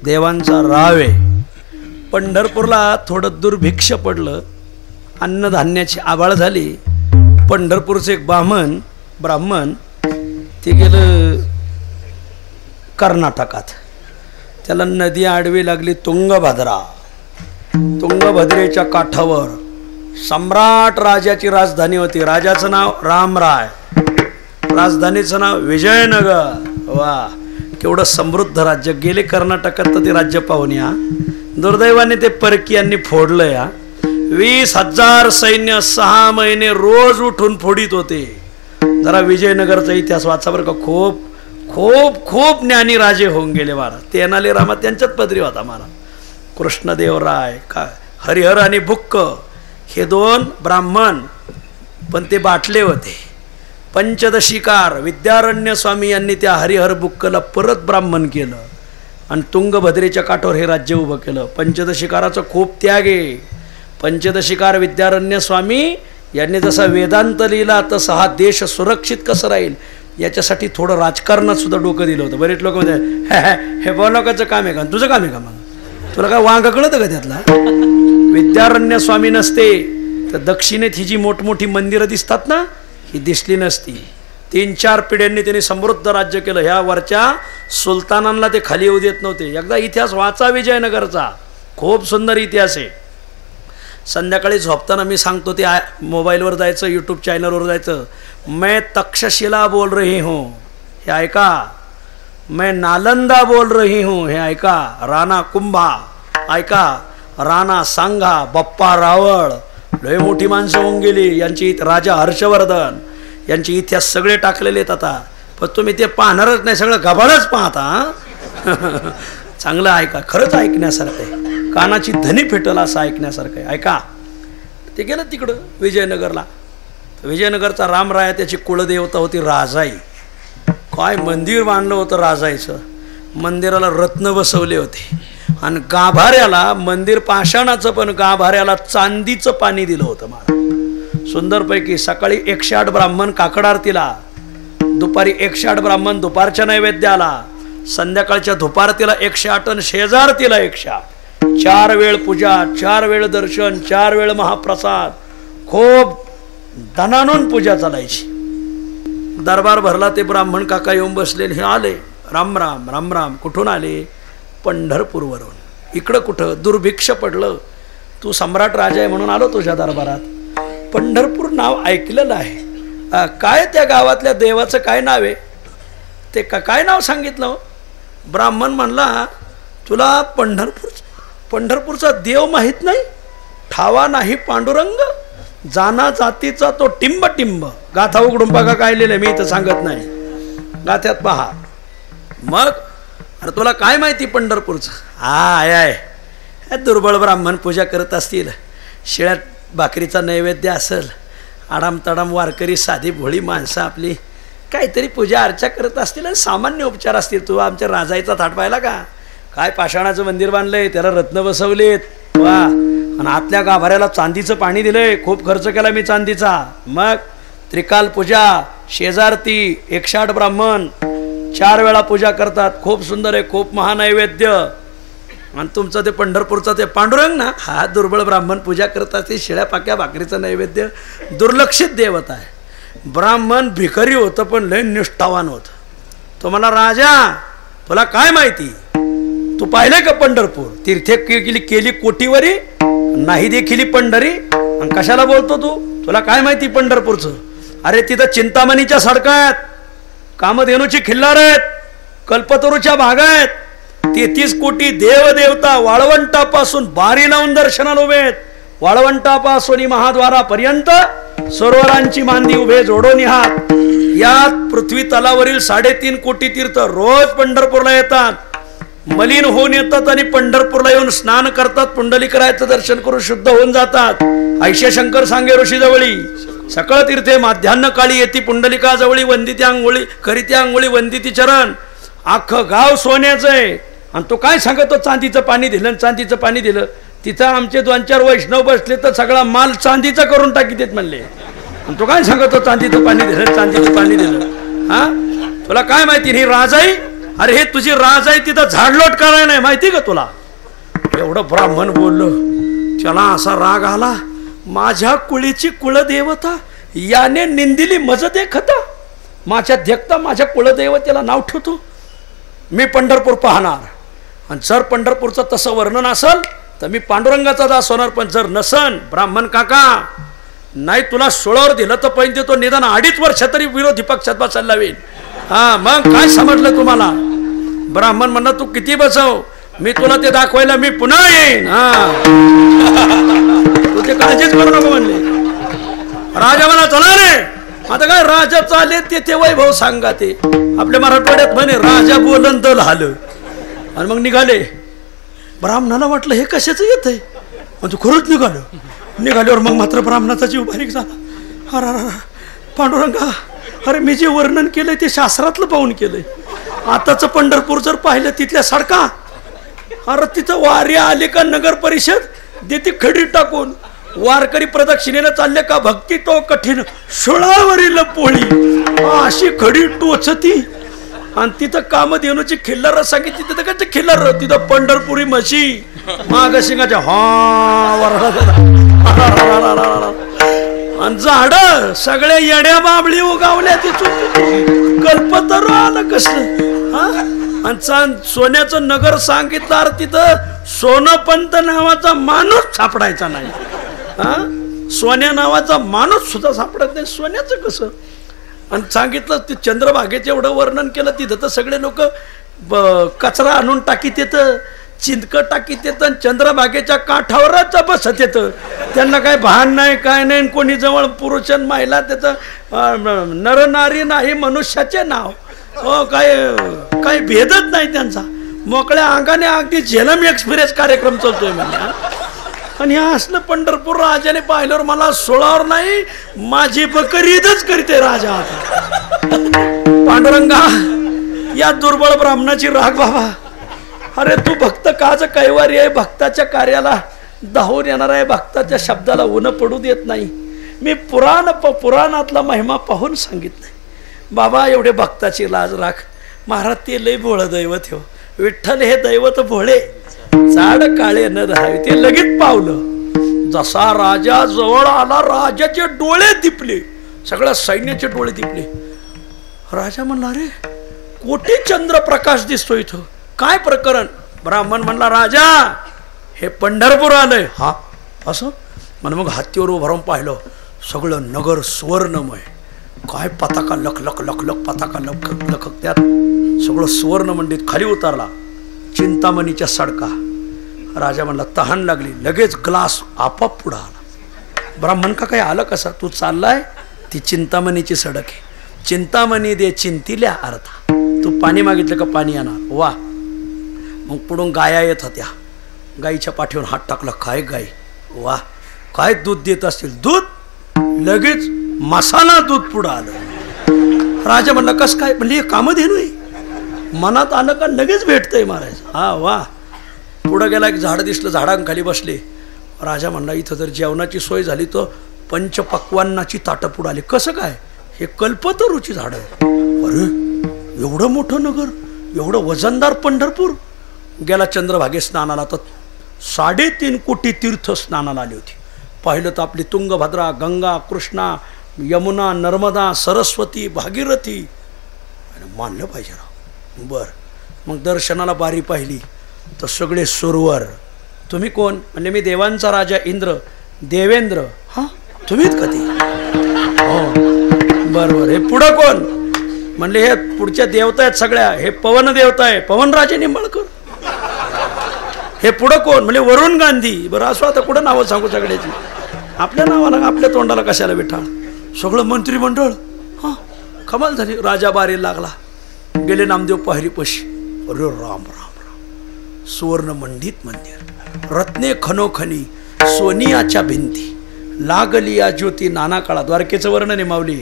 देवांचा राव आहे. पंढरपूरला थोडं दुर्भिक्ष पडलं, अन्नधान्याची आबाळ झाली. पंढरपूरचे एक ब्राह्मण ते गेलं कर्नाटकात. त्याला नदी आडवी लागली तुंगभद्रा. तुंगभद्रेच्या काठावर सम्राट राजाची राजधानी होती. राजाचं नाव रामराय, राजधानीचं नाव विजयनगर. वा, केवढं समृद्ध राज्य. गेले कर्नाटकात तर ते राज्य पाहून या. दुर्दैवाने ते परकीयांनी फोडलं या. 20,000 सैन्य 6 महिने रोज उठून फोडीत होते. जरा विजयनगरचा इतिहास वाचा बरं का. खूप खूप खूप ज्ञानी राजे होऊन गेले महाराज. तेनाली रामा त्यांच्याच पदरी होता महाराज. कृष्णदेवराय का हरिहर आणि बुक्क हे 2 ब्राह्मण, पण ते बाटले होते. पंचदशिकार विद्यारण्य स्वामी यांनी त्या हरिहर बुक्कला परत ब्राह्मण केलं आणि तुंगभद्रेच्या काठावर हे राज्य उभं केलं. पंचदशिकाराचा खूप त्याग आहे. पंचदशिकार विद्यारण्य स्वामी यांनी जसा वेदांत लिहिला तसा हा देश सुरक्षित कसं राहील याच्यासाठी थोडं राजकारणात सुद्धा डोकं दिलं होतं. बरेच लोक म्हणजे हे बोलाकाचं काम आहे का, तुझं काम आहे का, मग तुला काय वांग कळतं का त्यातला. विद्यारण्य स्वामी नसते तर दक्षिणेत ही जी मोठमोठी मंदिरं दिसतात ना, ही दिसली नसती. 3-4 पिढ्यांनी त्यांनी समृद्ध राज्य केलं. ह्या वरच्या सुलतानांना ते खाली येऊ देत नव्हते. एकदा इतिहास वाचा विजयनगरचा, खूप सुंदर इतिहास आहे. संध्याकाळी झोपताना मी सांगतो ते मोबाईलवर जायचं, यूट्यूब चॅनलवर जायचं. मैं तक्षशिला बोल रही हूँ, हे ऐका. मैं नालंदा बोल रही हूँ, हे ऐका. राणा कुंभा ऐका, राणा सांगा, बप्पा रावळ, लय मोठी माणसं होऊन गेली. यांची राजा हर्षवर्धन यांचे इतिहास सगळे टाकलेले आहेत आता. पण तुम्ही ते पाहणारच नाही, सगळं गबाळच पाहता. चांगलं ऐका, खरंच ऐकण्यासारखं आहे. कानाची धनी फेटल असं ऐकण्यासारखं आहे. ऐका. ते गेलं तिकडं विजयनगरला. विजयनगरचा रामराया त्याची कुलदेवता होती राजाई. काय मंदिर बांधलं होतं राजाईचं. मंदिराला रत्न बसवले होते आणि गाभाऱ्याला, मंदिर पाषाणाचं पण गाभाऱ्याला चांदीचं पाणी दिलं होतं मला सुंदरपैकी. सकाळी 108 ब्राह्मण काकड आरतीला, दुपारी 108 ब्राह्मण दुपारच्या नैवेद्याला, संध्याकाळच्या धुपारतीला 108 आणि शेजारतीला 108. 4 वेळ पूजा, 4 वेळ दर्शन, 4 वेळ महाप्रसाद. खूप धनानून पूजा चालायची. दरबार भरला. ते ब्राह्मण काका येऊन बसलेले. हे आले, राम राम राम राम. कुठून आले? पंढरपूरवरून. इकडं कुठं? दुर्भिक्ष पडलं. तू सम्राट राजा आहे म्हणून आलो तुझ्या दरबारात. पंढरपूर नाव ऐकलेलं आहे. काय त्या गावातल्या देवाचं काय नाव आहे? ते काय नाव सांगितलं? ब्राह्मण म्हणला, तुला पंढरपूरचा देव माहीत नाही? ठावा नाही पांडुरंग, जाना जातीचा तो टिंब टिंब. गाथा उघडून बघा काय लिहिलं, मी इथं सांगत नाही, गाथ्यात पहा. मग अरे तुला काय माहिती पंढरपूरचं? आय दुर्बळ ब्राह्मण पूजा करत असतील, शिळ्या भाकरीचा नैवेद्य असेल, आडामतडाम वारकरी साधी भोळी माणसं आपली काहीतरी पूजा अर्चा करत असतील आणि सामान्य उपचार असतील. तू आमच्या राजाईचा थाट पाहिला का? काय पाषाणाचं मंदिर बांधलंय, त्याला रत्न बसवलेत. वा, आणि आतल्या गाभाऱ्याला चांदीचं पाणी दिलंय. खूप खर्च केला मी चांदीचा. मग त्रिकाल पूजा, शेजारती, 108 ब्राह्मण 4 वेळा पूजा करतात. खूप सुंदर आहे, खूप महानैवेद्य. आणि तुमचं ते पंढरपूरचा ते पांडुरंग ना, हा दुर्बळ ब्राह्मण पूजा करतात. ते शिळ्या पाक्या भाकरीचं नैवेद्य. दुर्लक्षित देवता आहे. ब्राह्मण भिकारी होतं पण लय निष्ठावान होतं. तो मला, राजा तुला काय माहिती? तू पाहिले का पंढरपूर? तीर्थे केली कोटीवरी, नाही देखील पंढरी. आणि कशाला बोलतो तू? तुला काय माहिती पंढरपूरचं? अरे तिथं चिंतामणीच्या सडका आहेत, कामधेनूची खिल्लार आहेत, कल्पतरूच्या बागा आहेत, 33 कोटी देवदेवता वाळवंटापासून बारी लावून दर्शनाला उभे आहेत. वाळवंटापासून महाद्वारापर्यंत सरोवरांची मांदी उभे जोडून हात. यात पृथ्वी तलावरील 3.5 कोटी तीर्थ रोज पंढरपूरला येतात. मलिन होऊन येतात आणि पंढरपूरला येऊन स्नान करतात. पुंडलिकरायाचं दर्शन करून शुद्ध होऊन जातात. ऐशे शंकर सांगे ऋषी जवळी सकळ तीर्थे माध्यान्ह काळी येती पुंडलिका जवळी. वंदिती आंघोळी करीत्या आंघोळी वंदिती चरण. अख्खं गाव सोन्याचं आहे. आणि तो काय सांगतो? चांदीचं पाणी दिलं, चांदीचं पाणी दिलं. तिथं आमचे 2-4 वैष्णव बसले तर सगळा माल चांदीचा करून टाकीत म्हणले. आणि तो काय सांगतो? चांदीचं पाणी दिलं, चांदीचं पाणी दिलं. हा, तुला काय माहिती? ही राजाई अरे हे तुझी राज आहे तिथं झाडलोट करायला नाही माहिती का तुला? एवढं ब्राह्मण बोललो, त्याला असा राग आला, माझ्या कुळीची कुळदेवता याने निंदिली मज देखता, माझ्या देखता माझ्या कुळदेवतेला नाव ठेवतो. मी पंढरपूर पाहणार, आणि जर पंढरपूरचं तसं वर्णन असेल तर मी पांडुरंगाचा दास होणार. पण जर नसन, ब्राह्मण काका नाही तुला 16वर दिलं तर पहिले तो निदान 2.5 वर्ष तरी विरोधी पक्षात बसायला लावेल. हा मग काय समजलं तुम्हाला? ब्राह्मण म्हणलं तू किती बसव, मी तुला ते दाखवायला मी पुन्हा येईन. हा तू ते काळजीच करू नको म्हणले. राजा म्हणा चला रे. आता काय राजा चाले ते वैभव सांगा. ते आपल्या मराठवाड्यात म्हणे राजा बोलन दल हाल. आणि मग निघाले. ब्राह्मणाला वाटलं हे कशाच येत आहे, म्हणजे खरंच निघाल्यावर मग मात्र ब्राह्मणाचा जीव बारीक झाला. अरे पांडुरंगा, अरे मी जे वर्णन केलंय ते शास्त्रातलं पाहून केलंय. आताच पंढरपूर जर पाहिलं तिथल्या सडका, अरे तिथं वारी आले का नगर परिषद देते खडी टाकून, वारकरी प्रदक्षिणेला चालले का भक्ती तो कठीण शुळावरील पोळी अशी खडी टोचती. आणि तिथं कामधेनूची खिल्लार सांगितली. तिथं काय खिल्लार, तिथं पंढरपुरी म्हशी माग शिंगाच्या आणि झाड सगळे येड्या बाबळी उगावल्या. तिथून कल्पतरू आलं कसलं. आणि सोन्याचं नगर सांगितलं, अरे तिथं सोनपंत नावाचा माणूस सापडायचा नाही. सोन्या नावाचा माणूस सुद्धा सापडत नाही. सोन्याचं कसं? आणि सांगितलं ते चंद्रभागेचं एवढं वर्णन केलं. तिथं तर सगळे लोक कचरा आणून टाकीत येतं, चिंतकं टाकीत येतं, आणि चंद्रभागेच्या काठावरच बसत येतं. त्यांना काय भान नाही काय नाही. कोणी जवळ पुरुष महिला त्याचं नर नारी नाही, मनुष्याचे नाव हो काय भेदच नाही त्यांचा. मोकळ्या अंगाने अगदी झेलम एक्सप्रेस कार्यक्रम चालतोय म्हणजे. आणि हे असलं पंढरपूर राजाने पाहिल्यावर मला 16वर नाही माझी बकरीदच करते राजा. पांडुरंगा, या दुर्बळ ब्राह्मणाची राग बाबा. अरे तू भक्त काज कैवारी आहे, भक्ताच्या कार्याला धावून येणार आहे, भक्ताच्या शब्दाला ऊन पडू देत नाही. मी पुराणातला महिमा पाहून सांगितलंय बाबा. एवढे भक्ताची लाज राख. महाराज ते लय भोळ दैवत हो. विठ्ठल हे दैवत भोळे, झाड काळे न राहावे. ते लगेच पावलं. जसा राजा जवळ आला, राजाचे डोळे दिपले, सगळ्या सैन्याचे डोळे दिपले. राजा म्हणला, अरे कोटी चंद्र प्रकाश दिसतो इथं, काय प्रकरण? ब्राह्मण म्हणला, राजा हे पंढरपूर आलंय. हा असं म्हण. मग हत्तीवर उभं राहून पाहिलं, सगळं नगर सुवर्णमय. काय पताका लख लख लख लख पताका लख लख, त्यात सगळं सुवर्ण मंडित. खाली उतरला, चिंतामणीच्या सडका. राजा म्हणला तहान लागली, लगेच ग्लास आपाप पुढं आला. ब्राह्मण का काय आलं कसा? तू चाललाय ती चिंतामणीची सडक आहे. चिंतामणी दे चिंतिल्या अर्था. तू पाणी मागितलं का पाणी येणार. वा. मग पुढून गाया येत होत्या. गाईच्या पाठीवर हात टाकला. काय गाई, वा काय दूध देत असतील. दूध लगेच मसाला दूध पुढं आलं. राजा म्हणला कस काय? म्हणजे हे कामधेनू आहे. मनात आलं का लगेच भेटतंय महाराज. हा वा. पुढं गेला, एक झाड दिसलं, झाडांखाली बसले. राजा म्हणला इथं जर जेवणाची सोय झाली तर पंचपक्वान्नाची ताटं पुढं आली. कसं काय? हे कल्पतरूची झाड आहे. अरे एवढं मोठं नगर, एवढं वजनदार पंढरपूर. गेला चंद्रभागे स्नानाला, तर 3.5 कोटी तीर्थ स्नानाला आली होती. पाहिलं तर आपली तुंगभद्रा, गंगा, कृष्णा, यमुना, नर्मदा, सरस्वती, भागीरथी. मानलं पाहिजे राव. बरं. मग दर्शनाला बारी पाहिली तर सगळे सुरवर. तुम्ही कोण? म्हणजे मी देवांचा राजा इंद्र, देवेंद्र. हा तुम्हीच कधी? हो बरोबर. हे पुढं कोण? म्हणले हे पुढच्या देवता आहेत सगळ्या. हे पवन देवता आहे, पवनराजे निंबाळकर. हे पुढं कोण? म्हणजे वरुण गांधी. बरं असो, आता कुठं नावं सांगू सगळ्याची? आपल्या नावाला आपल्या तोंडाला कशाला विठाळ? सगळं मंत्रिमंडळ. हा कमाल झाली. राजा बारी लागला. गेले नामदेव पायरीपाशी. अरे राम राम राम. सुवर्ण मंडित मंदिर, रत्ने खनोखनी, सोनियाच्या भिंती, लागली या ज्योती नाना काळा. द्वारकेचं वर्णन आहे माऊली.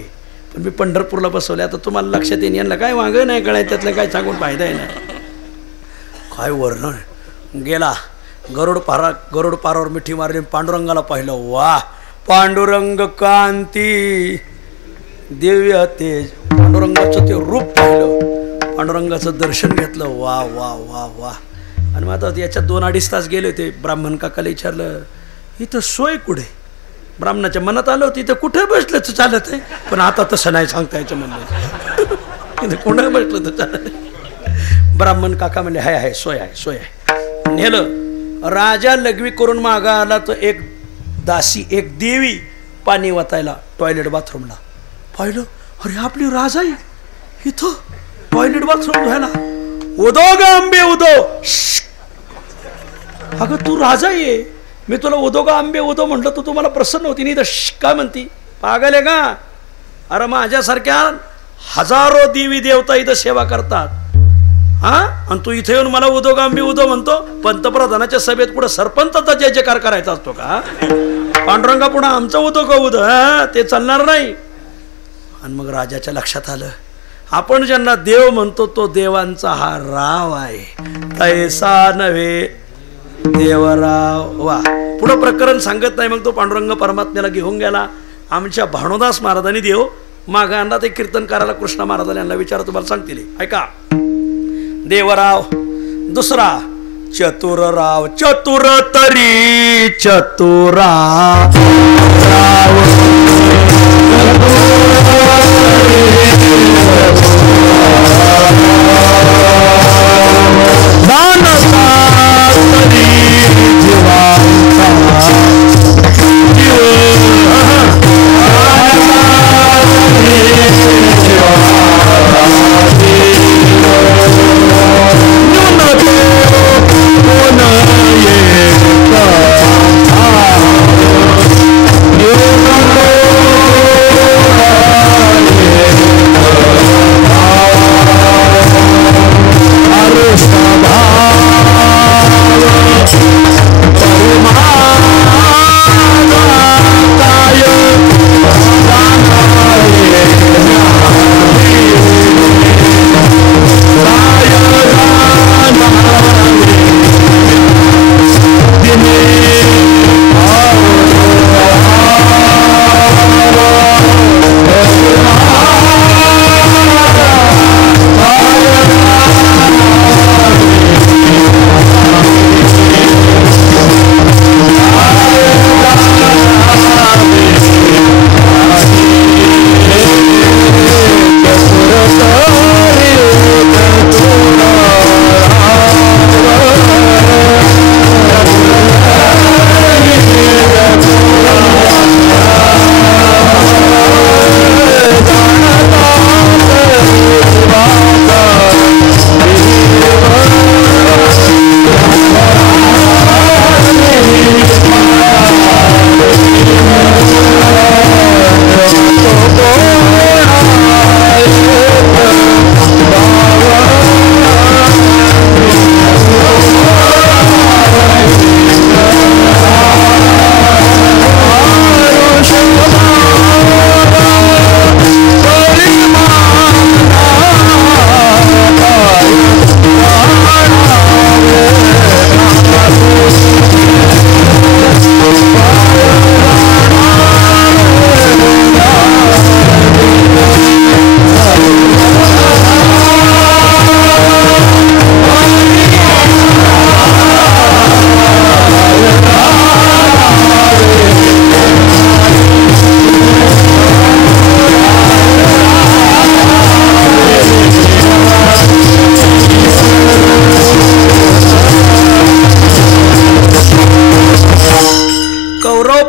पण मी पंढरपूरला बसवले. आता तुम्हाला लक्षात येईन, यांना काय वांग नाही कळाय, त्यातलं काय सांगून फायदा आहे नाही. काय वर्णन. गेला गरुड पारावर मिठी मारली. पांडुरंगाला पाहिलं. वा पांडुरंग कांती दिव्य तेज. पांडुरंगाचं ते रूप पाहिलं. पांडुरंगाचं दर्शन घेतलं. वा वा वा वा. आणि मग आता याच्यात 2-2.5 तास गेले होते. ब्राह्मण काकाला विचारलं इथं सोय कुठे. ब्राह्मणाच्या मनात आलं होतं इथं कुठे बसलं तर चालत आहे, पण आता तसं नाही सांगता यायचं म्हणलं. इथं कुठे बसलं तर चालत आहे. ब्राह्मण काका म्हणले हाय हाय सोय आहे सोय आहे. नेलं. राजा लघवी करून मागा आला तर एक दासी एक देवी पाणी वाचायला टॉयलेट बाथरूमला. पाहिलं अरे आपली राजाई इथं टॉयलेट बाथरूम धुवायला. उदो ग आंबे उदो. अगं तू राजा ये, मी तुला उदो ग आंबे उदो म्हटलं तर तुम्हाला प्रसन्न होती नाही तर काय म्हणती पागल आहे का. अरे माझ्यासारख्या हजारो देवी देवता इथं सेवा करतात हा, आणि तू इथे येऊन मला उदो ग आंबे उदो म्हणतो. पंतप्रधानाच्या सभेत पुढे सरपंचाचा जय जयकार करायचा असतो का. पांडुरंगा पुढे आमचं उदो ग उदो ते चालणार नाही. आणि मग राजाच्या लक्षात आलं आपण ज्यांना देव म्हणतो तो देवांचा हा राव आहे, तैसा नव्हे देवराव. वा. पुढं प्रकरण सांगत नाही. मग तो पांडुरंग परमात्म्याला घेऊन गेला. आमच्या भानुदास महाराजांनी देव मागा आणला. ते कीर्तन करायला कृष्ण महाराजांनी यांना विचार तुम्हाला सांगतील ऐका. देवराव दुसरा चतुरराव. चतुर तरी चतुरा राव.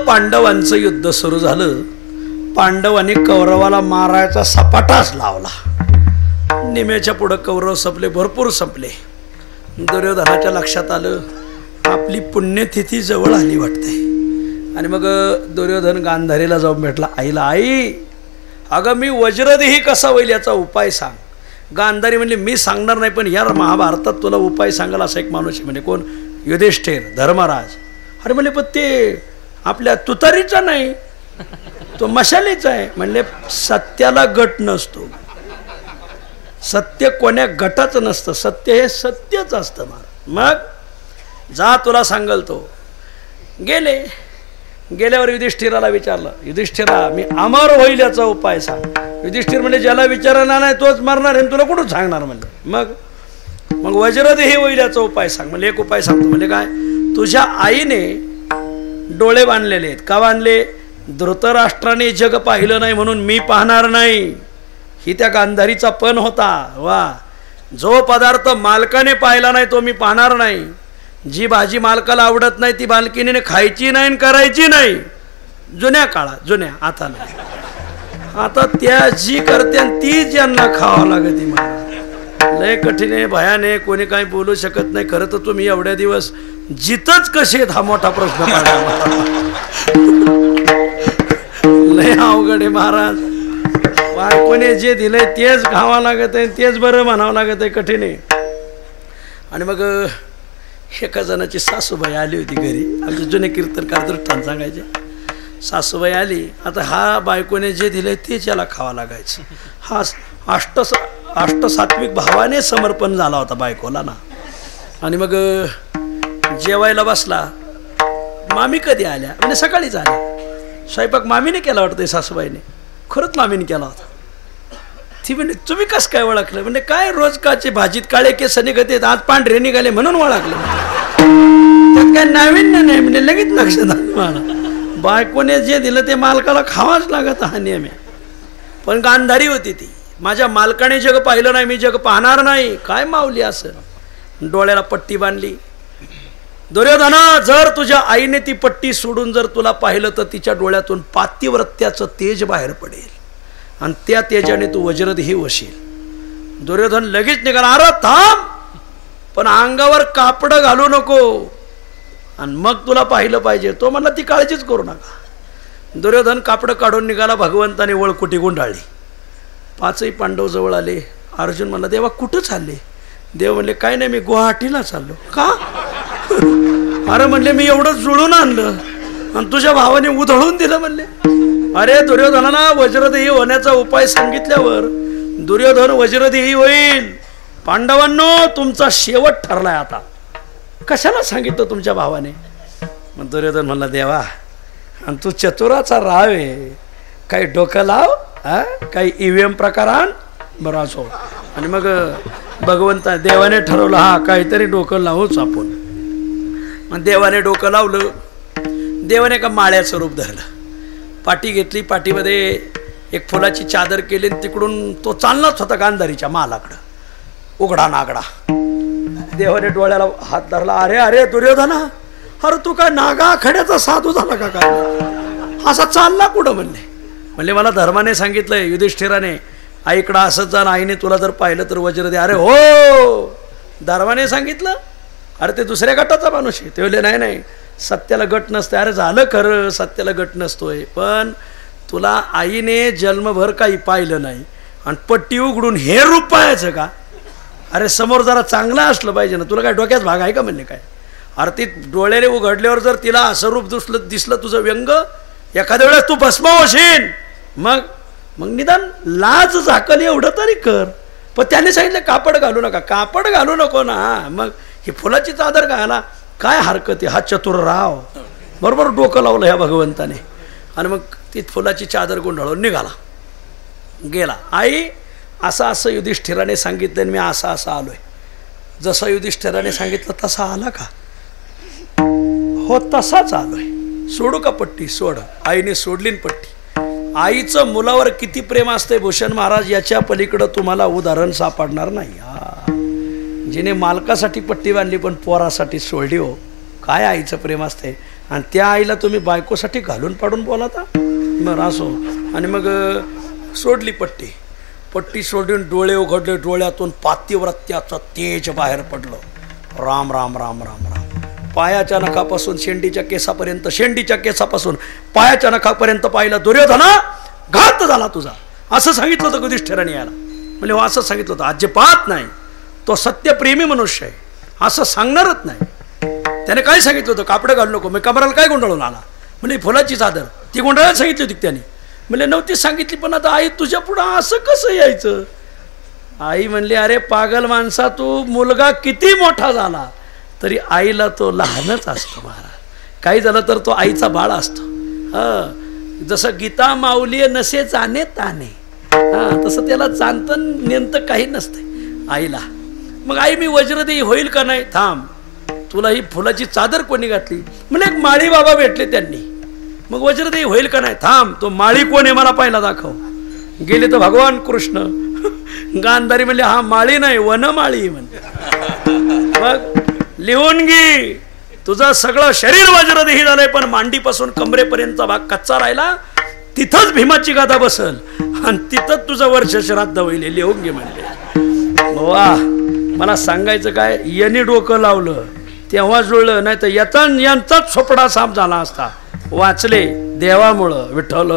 पांडवांचं युद्ध सुरू झालं. पांडवांनी कौरवाला मारायचा सपाटाच लावला. निम्याच्या पुढं कौरव संपले, भरपूर संपले. दुर्योधनाच्या लक्षात आलं आपली पुण्यतिथी जवळ आली वाटते. आणि मग दुर्योधन गांधारीला जाऊन भेटला. आईला आई अगं मी वज्रदेही कसा होईल याचा उपाय सांग. गांधारी म्हणले मी सांगणार नाही, पण या महाभारतात तुला उपाय सांगाल असा एक माणूस म्हणजे कोण. युधिष्ठिर धर्मराज. अरे म्हणले पण ते आपल्या तुतारीचा नाही, तो मशालीचा आहे. म्हणले सत्याला गट नसतो, सत्य कोण्या गटाचं नसतं, सत्य हे सत्यच असतं. मग जा तुला सांगल तो. गेल्यावर युधिष्ठिराला विचारलं, युधिष्ठिरा मी अमर होईल याचा उपाय सांग. युधिष्ठिर म्हणजे ज्याला विचारणार नाही तोच मरणार आहे, तुला कुठून सांगणार म्हणजे. मग वज्रदेही होईल याचा उपाय सांग. म्हणजे एक उपाय सांगतो. म्हणजे काय, तुझ्या आईने डोळे बांधलेले आहेत. का बांधले? धृतराष्ट्राने जग पाहिलं नाही म्हणून मी पाहणार नाही, ही त्या गांधारीचा पण होता. वा, जो पदार्थ मालकाने पाहिला नाही तो मी पाहणार नाही. जी भाजी मालकाला आवडत नाही ती मालकीने खायची नाही करायची नाही. जुन्या काळात, जुन्या, आता नाही. आता त्या जी करते ती ज्यांना खावं लागते. मला लय कठीण आहे, भयान आहे, कोणी काही बोलू शकत नाही. खरं तर तुम्ही एवढ्या दिवस जितच कसे हा मोठा प्रश्न पडला. लय अवघड आहे महाराज. बायकोने जे दिलंय तेच खावं लागत आहे, तेच बरं म्हणावं लागत आहे. कठीण आहे. आणि मग एका जणाची सासूबाई आली होती घरी. आमचे जुने कीर्तनकार दृष्टांत सांगायचे. सासूबाई आली. आता हा बायकोने जे दिलंय तेच याला खावं लागायचं. हा अष्टसात्विक भावाने समर्पण झाला होता बायकोला ना. आणि मग जेवायला बसला. मामी कधी आल्या? म्हणजे सकाळीच आल्या. स्वयंपाक मामीने केला वाटतं सासूबाईने. खरंच मामीने केला होता. ती म्हणजे तुम्ही कसं काय ओळखलं? म्हणजे काय रोज काचे भाजीत काळे केस निघत आहेत, आज पांढरे निघाले म्हणून ओळखलं. त्यात काय नाविन्य नाही. म्हणजे लगेच लक्षात आलं मला. बायकोने जे दिलं ते मालकाला खावाच लागत, हा नियम आहे. पण गांधारी होती ती. माझ्या मालकाने जग पाहिलं नाही, मी जग पाहणार नाही. काय माऊली असं. डोळ्याला पट्टी बांधली. दुर्योधना, जर तुझ्या आईने ती पट्टी सोडून जर तुला पाहिलं तर तिच्या डोळ्यातून पातिव्रत्याचं तेज बाहेर पडेल आणि त्या तेजाने तू वज्रदेही होशील. दुर्योधन लगेच निघाला. अरे थांब, पण अंगावर कापड घालू नको आणि मग तुला पाहिलं पाहिजे. तो म्हणला ती काळजीच करू नका. दुर्योधन कापड काढून निघाला. भगवंताने वळकुटी गुंडाळली. पाचही पांडव जवळ आले. अर्जुन म्हणला, देवा कुठं चालले? देव म्हणले, काय नाही, मी गुवाहाटीला चाललो. का? अरे म्हणले, मी एवढं जुळून आणलं आणि तुझ्या भावाने उधळून दिलं म्हणले. अरे दुर्योधनाला वज्रदेही होण्याचा उपाय सांगितल्यावर दुर्योधन वज्रदेही होईल. पांडवांनो, तुमचा शेवट ठरलाय आता. कशाला सांगितलं तुमच्या भावाने? मग दुर्योधन म्हणला, देवा आणि तू चतुराचा राव आहे, काही डोकं लाव, काही EVM प्रकार आण बरं असो. आणि मग भगवंता देवाने ठरवलं, हा काहीतरी डोकं लावूच आपण. मग देवाने डोकं लावलं. देवाने का माळ्याचं रूप धरलं. पाटी घेतली. पाठीमध्ये एक फुलाची चादर केली. तिकडून तो चाललाच होता गांधारीच्या मालाकडं, उघडा नागडा. देवाने डोळ्याला हात धरला. अरे अरे दुर्योधना, अरे तू काय नागा खड्याचा साधू झाला का काय? असा चालला कुठं? म्हणले मला धर्माने सांगितलंय, युधिष्ठिराने, आईकडं असंच जा, आईने तुला जर पाहिलं तर वज्र दे. अरे हो, धर्माने सांगितलं? अरे ते दुसऱ्या गटाचा माणूस आहे. ते बोलले, नाही नाही, सत्याला गट नसतं. अरे झालं खरं, सत्याला गट नसतोय, पण तुला आईने जन्मभर काही पाहिलं नाही आणि पट्टी उघडून हे रूप पाहायचं का? अरे समोर जरा चांगलं असलं पाहिजे ना. तुला काय डोक्यात भाग आहे का? म्हणले काय? अरे ती डोळ्याने उघडल्यावर जर तिला असं रूप दिसलं तुझं व्यंग, एखाद्या वेळेस तू भस्म होशील. मग निदान लाज झाकल एवढं तरी कर. पण त्याने सांगितलं कापड घालू नका. कापड घालू नको ना. मग ही फुलाची चादर घाला, काय हरकत आहे? हा चतुर राव बरोबर डोकं लावलं ह्या भगवंताने. आणि मग ती फुलाची चादर गुंडाळून निघाला, गेला. आई असं युधिष्ठिराने सांगितलं आणि मी असं आलोय. जसं युधिष्ठिराने सांगितलं तसा आला का? हो तसाच आलोय. सोडू का पट्टी? सोड. आईने सोडली पट्टी. आईचं मुलावर किती प्रेम असते भूषण महाराज, याच्या पलीकडं तुम्हाला उदाहरण सापडणार नाही. जिने मालकासाठी पट्टी बांधली पण पोरासाठी सोडली, हो काय आईचं प्रेम असते. आणि त्या आईला तुम्ही बायकोसाठी घालून पाडून बोलाता. बरं असो. आणि मग सोडली पट्टी. पट्टी सोडून डोळे उघडले. डोळ्यातून पातिव्रत्याचं तेज बाहेर पडलं. राम राम राम राम राम. पायाच्या नखापासून शेंडीच्या केसापर्यंत, शेंडीच्या केसापासून पायाच्या नखापर्यंत पाहिलं. दुर्योधना, घात झाला तुझा. असं सांगितलं होतं युधिष्ठिराने याला. म्हणजे हो असं सांगितलं होतं. अजिबात नाही. तो सत्यप्रेमी मनुष्य आहे, असं सांगणारच नाही. त्याने काय सांगितलं होतं? कापडं घालू नको. मी कमराला काय गुंडाळून आला? म्हणजे फुलाची चादर ती गुंडाळायला सांगितली होती त्याने. म्हणजे नव्हती सांगितली. पण आता आई तुझ्या पुढं असं कसं यायचं? आई म्हणली, अरे पागल माणसा, तू मुलगा किती मोठा झाला तरी आईला तो लहानच असतो महाराज. काही झालं तर तो आईचा बाळ असतो. जसं गीता माऊली नसे जाणे ताने, हा तसं त्याला जाणतं नेमतं काही नसतंय आईला. मग आई मी वज्रदेही होईल का नाही, थांब तुला ही फुलाची चादर कोणी घातली, म्हणजे एक माळी बाबा भेटले त्यांनी. मग वज्रदेही होईल का नाही, थांब तो माळी कोण आहे मला पहिला दाखव. गेले तर भगवान कृष्ण. गांधारी म्हणले हा माळी नाही वनमाळी म्हणते. मग लिहून घे तुझं सगळं शरीर वज्रदेही झालंय पण मांडीपासून कमरेपर्यंतचा भाग कच्चा राहिला, तिथंच भीमाची गाथा बसल आणि तिथंच तुझं वर्ष श्राद्ध होईल, लिहून घे म्हणले. वा मला सांगायचं काय, यांनी डोकं लावलं तेव्हा जुळलं, नाही तर यांचाच सोपडा साफ झाला असता. वाचले देवामुळं विठ्ठल.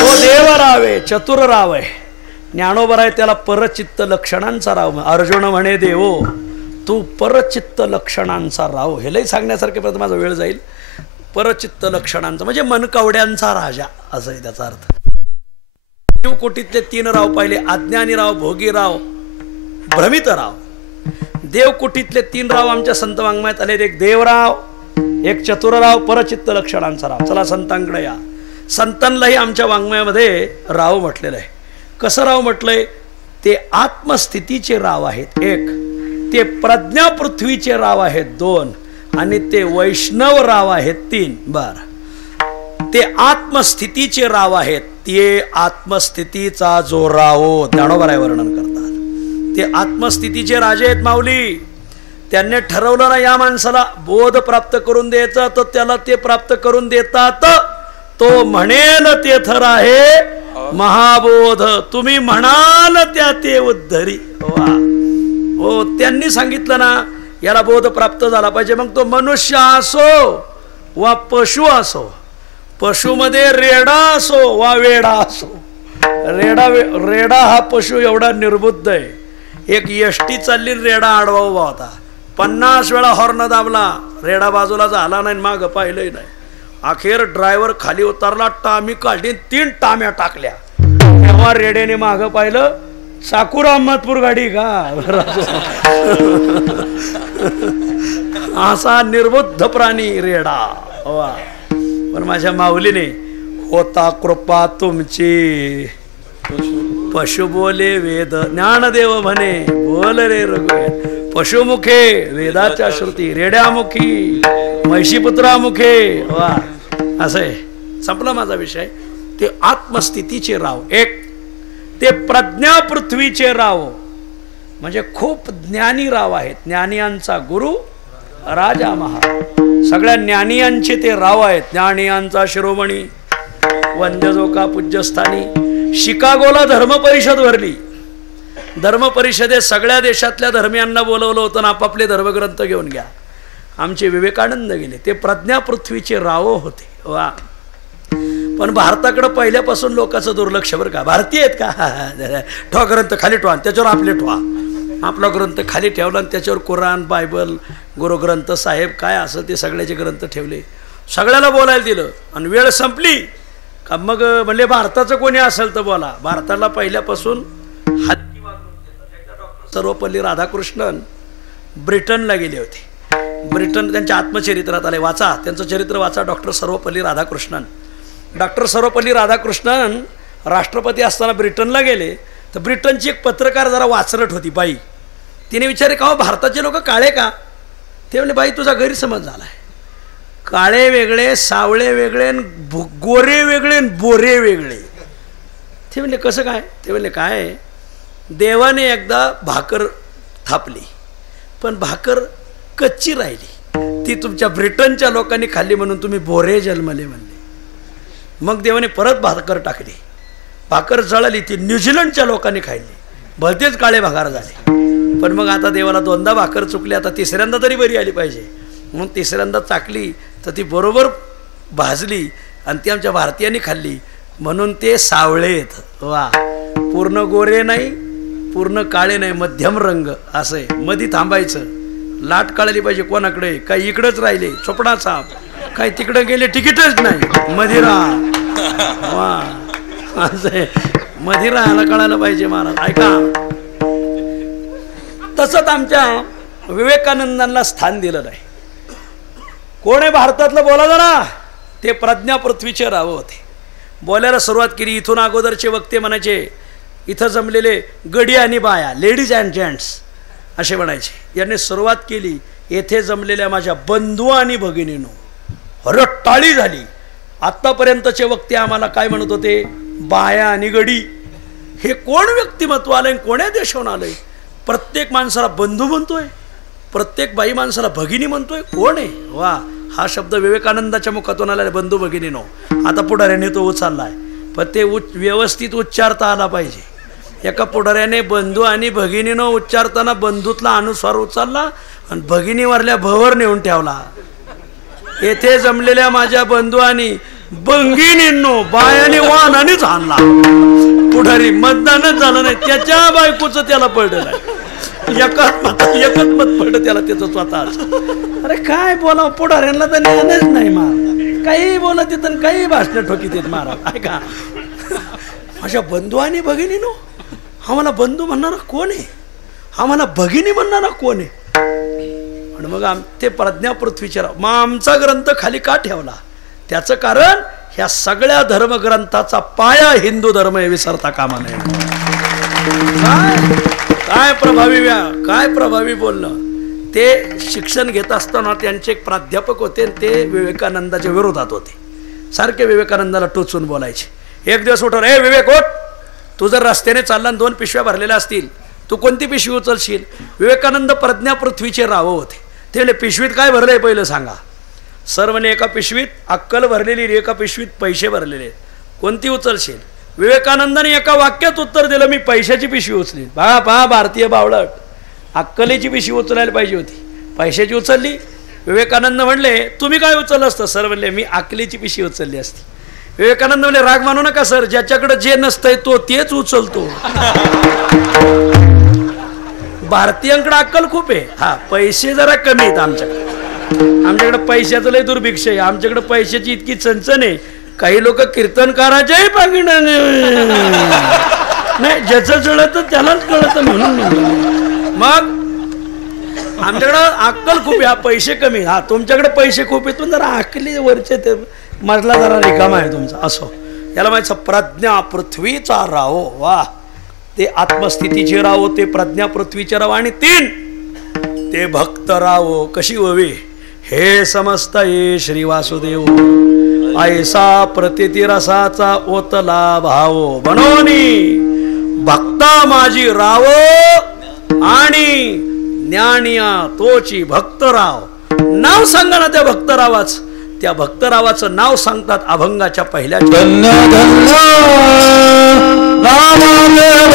तो देव रावे चतुर राव आहे, ज्ञानोबर आहे त्याला परचित्त लक्षणांचा राव. अर्जुन म्हणे देवो तू परचित्त लक्षणांचा राव. हे लई सांगण्यासारखे परत माझा वेळ जाईल. परचित्त लक्षणांचा म्हणजे मनकवड्यांचा राजा असं आहे त्याचा अर्थ. देवकोटीतले 3 राव पाहिले, अज्ञानी राव, भोगी राव, भ्रमित राव. देवकुटीतले 3 राव आमच्या संत वाङ्मयात आले, एक देवराव, एक चतुरराव, परचित्त लक्षणांचा राव. चला संतांकडे या. संतांनाही आमच्या वाङ्मयामध्ये राव म्हटलेलं आहे. कसं राव म्हटलंय, ते आत्मस्थितीचे राव आहेत 1, ते प्रज्ञा पृथ्वीचे राव आहेत 2, आणि ते वैष्णव राव आहेत 3. बर, ते आत्मस्थितीचे राव आहेत, ते आत्मस्थितीचा जो राव ज्ञानोबराय वर्णन करतात. ते आत्मस्थितीचे राजे आहेत माऊली. त्यांनी ठरवलं ना या माणसाला बोध प्राप्त करून द्यायचं, तर त्याला ते प्राप्त करून देतात. तो म्हणेल तेथ आहे महाबोध, तुम्ही म्हणाल त्या ते उद्धरी. हो त्यांनी सांगितलं ना याला बोध प्राप्त झाला पाहिजे. मग तो मनुष्य असो वा पशु असो, पशुमध्ये रेडा असो वा वेडा असो. रेडा हा पशु एवढा निर्बुद्ध आहे. एक एसटी चालली, रेडा आडवा उभा होता, 50 वेळा हॉर्न दाबला, रेडा बाजूला झाला नाही, माग पाहिलंही नाही. अखेर ड्रायव्हर खाली उतरला, टामी काढली, 3 टाम्या टाकल्या. तेव्हा रेड्याने माग पाहिलं, साकूर अहमदपूर गाडी का. असा निर्बुद्ध प्राणी रेडा. पण माझ्या माऊलीने होता कृपा तुमची, पशु बोले वेद, ज्ञानदेव म्हणे बोल रे ऋग्वेद. पशुमुखे वेदाच्या श्रुती, रेड्यामुखी महिषीपुत्रामुखे. वा असं आहे. संपला माझा विषय. ते आत्मस्थितीचे राव 1, ते प्रज्ञा पृथ्वीचे राव म्हणजे खूप ज्ञानी राव आहेत. ज्ञानियांचा गुरु राजा महा, सगळ्या ज्ञानियांचे ते राव आहेत. ज्ञानियांचा शिरोमणी वंद्यजोका पूज्यस्थानी. शिकागोला धर्म परिषद भरली. धर्म परिषदेत सगळ्या देशातल्या धर्मियांना बोलवलं होतं, आपापले धर्मग्रंथ घेऊन घ्या. आमचे विवेकानंद गेले, ते प्रज्ञा पृथ्वीचे राव होते. वा पण भारताकडे पहिल्यापासून लोकांचं दुर्लक्ष बरं का. भारतीय आहेत का, ठो ग्रंथ खाली ठेवा, त्याच्यावर आपले ठेवा. आपला ग्रंथ खाली ठेवला आणि त्याच्यावर कुराण, बायबल, गुरुग्रंथ साहेब काय असं ते सगळ्याचे ग्रंथ ठेवले. सगळ्याला बोलायला दिलं आणि वेळ संपली का मग म्हणले भारताचं कोणी असेल तर बोला. भारताला पहिल्यापासून हत्ती वागवून देतात. डॉक्टर सर्वपल्ली राधाकृष्णन ब्रिटनला गेले होते. ब्रिटन त्यांच्या आत्मचरित्रात आले, वाचा त्यांचं चरित्र वाचा. डॉक्टर सर्वपल्ली राधाकृष्णन. डॉक्टर सर्वपल्ली राधाकृष्णन राष्ट्रपती असताना ब्रिटनला गेले. तर ब्रिटनची एक पत्रकार जरा वाचरट होती बाई. तिने विचारले का भारताचे लोक काळे का. ते म्हणले बाई तुझा गैरसमज झाला आहे. काळे वेगळे, सावळे वेगळे, गोरे वेगळे, बोरे वेगळे. ते म्हणले कसं काय. ते म्हणले काय, देवाने एकदा भाकर थापली पण भाकर कच्ची राहिली, ती तुमच्या ब्रिटनच्या लोकांनी खाल्ली म्हणून तुम्ही बोरे जन्मले म्हणले. मग देवाने परत भाकर टाकली, भाकर जळाली, ती न्यूझीलंडच्या लोकांनी खाल्ली, भलतेच काळे भागार झाले. पण मग आता देवाला 2दा भाकर चुकली, आता तिसऱ्यांदा तरी बरी आली पाहिजे म्हणून तिसऱ्यांदा चाकली तर ती बरोबर भाजली आणि ती आमच्या भारतीयांनी खाल्ली म्हणून ते सावळे आहेत. वा पूर्ण गोरे नाही, पूर्ण काळे नाही, मध्यम रंग असं आहे. मधी थांबायचं. लाट काढली पाहिजे कोणाकडे, काही इकडंच राहिले चोपडा साप, काही तिकडे गेले तिकीटच नाही, मध्ये राहा. वा असं मध्ये राहायला कळायला पाहिजे महाराज. ऐका तसंच आमच्या विवेकानंदांना स्थान दिलं नाही. कोण आहे भारतातलं बोला जरा. ते प्रज्ञा पृथ्वीचे राव होते. बोलायला सुरुवात केली. इथून अगोदरचे वक्ते म्हणायचे इथं जमलेले गडी आणि बाया, लेडीज अँड जेंट्स असे म्हणायचे. यांनी सुरुवात केली, येथे जमलेल्या माझ्या बंधू आणि भगिनीनो. रट्टाळी झाली. आत्तापर्यंतचे वक्ते आम्हाला काय म्हणत होते, बाया आणि गडी. हे कोण व्यक्तिमत्व आलंय, कोण्या देशाहून आलंय? प्रत्येक माणसाला बंधू म्हणतोय, प्रत्येक बाई माणसाला भगिनी म्हणतोय. कोण आहे? वा, हा शब्द विवेकानंदाच्या मुखातून आला, बंधू भगिनीनो. आता पुढाऱ्याने तो उचललाय, पण ते व्यवस्थित उच्चारता आला पाहिजे. एका पुढाऱ्याने बंधू आणि भगिनीनो उच्चारताना बंधूतला अनुस्वार उचलला आणि भगिनीवरल्या भवर नेऊन ठेवला. येथे जमलेल्या माझ्या बंधू आणि भगिनींनो, बायाने वाहनानेच आणला. पुढारी मतदानच झालं नाही, त्याच्या बायकोचं त्याला पडलं नाही. एकच मत पडलं त्याला त्याचं स्वतःच. अरे काय बोला, पुढाऱ्यांना तर ज्ञानच नाही. महाराज काही बोला तिथं, काही भाषण ठोकीत येत महाराज. ऐका, माझ्या बंधू आणि भगिनीनो, आम्हाला बंधू म्हणणारा कोण आहे, आम्हाला भगिनी म्हणणारा कोण आहे? आणि मग ते प्रज्ञा पृथ्वीचे राव. मग आमचा ग्रंथ खाली का ठेवला? त्याचं कारण ह्या सगळ्या धर्मग्रंथाचा पाया हिंदू धर्म आहे, विसरता कामा नये. काय प्रभावी बोलणं. ते शिक्षण घेत असताना त्यांचे एक प्राध्यापक होते, ते विवेकानंदाच्या विरोधात होते. सारखे विवेकानंदाला टोचून बोलायचे. एक दिवस उठवलं, ए विवेक उठ, तू जर रस्त्याने चालला आणि 2 पिशव्या भरलेल्या असतील, तू कोणती पिशवी उचलशील? विवेकानंद प्रज्ञा पृथ्वीचे राव होते. ते म्हणले, पिशवीत काय भरलंय पहिलं सांगा. सर्वने एका पिशवीत अक्कल भरलेली, एका पिशवीत पैसे भरलेले, कोणती उचलशील? विवेकानंदाने एका वाक्यात उत्तर दिलं, मी पैशाची पिशवी उचली. पहा भारतीय बावळट, अक्कलेची पिशवी उचलायला पाहिजे होती, पैशाची उचलली. विवेकानंद म्हणले, तुम्ही काय उचललं असतं? सर म्हणले, मी अक्कलेची पिशवी उचलली असती. विवेकानंद म्हणले, राग मानू नका सर, ज्याच्याकडे जे नसतंय तो तेच उचलतो. भारतीयांकडे अक्कल खूप आहे, हा पैसे जरा कमी आहेत आमच्याकडे पैशाचं लय दुर्भिक्ष आहे. आमच्याकडे पैशाची इतकी चणचण आहे, काही लोक कीर्तनकाराच्याही पाकिट नाही, ज्याचं जळत त्यालाच कळत म्हणून. मग आमच्याकडं अक्कल खूप आहे, पैसे कमी. हा तुमच्याकडे पैसे खूप आहेत, पण जरा अक्कली वरचे ते मजला जरा रिकामा आहे तुमचा. असो, याला माहिती प्रज्ञा पृथ्वीचा राव. वा, ते आत्मस्थितीचे राव, ते प्रज्ञा पृथ्वीचे राव. आणि 3 ते भक्त राव. कशी व्हावी हे समजता ये श्री वासुदेव. ऐसा प्रतिती रसाचा ओतला भाव, बनोनी भक्ता माझी राव आणि ज्ञानिया तोची भक्तराव. नाव सांगा ना त्या भक्तरावाच. त्या भक्तरावाचं नाव सांगतात अभंगाच्या पहिल्या. धन्य धन्य नामदेव,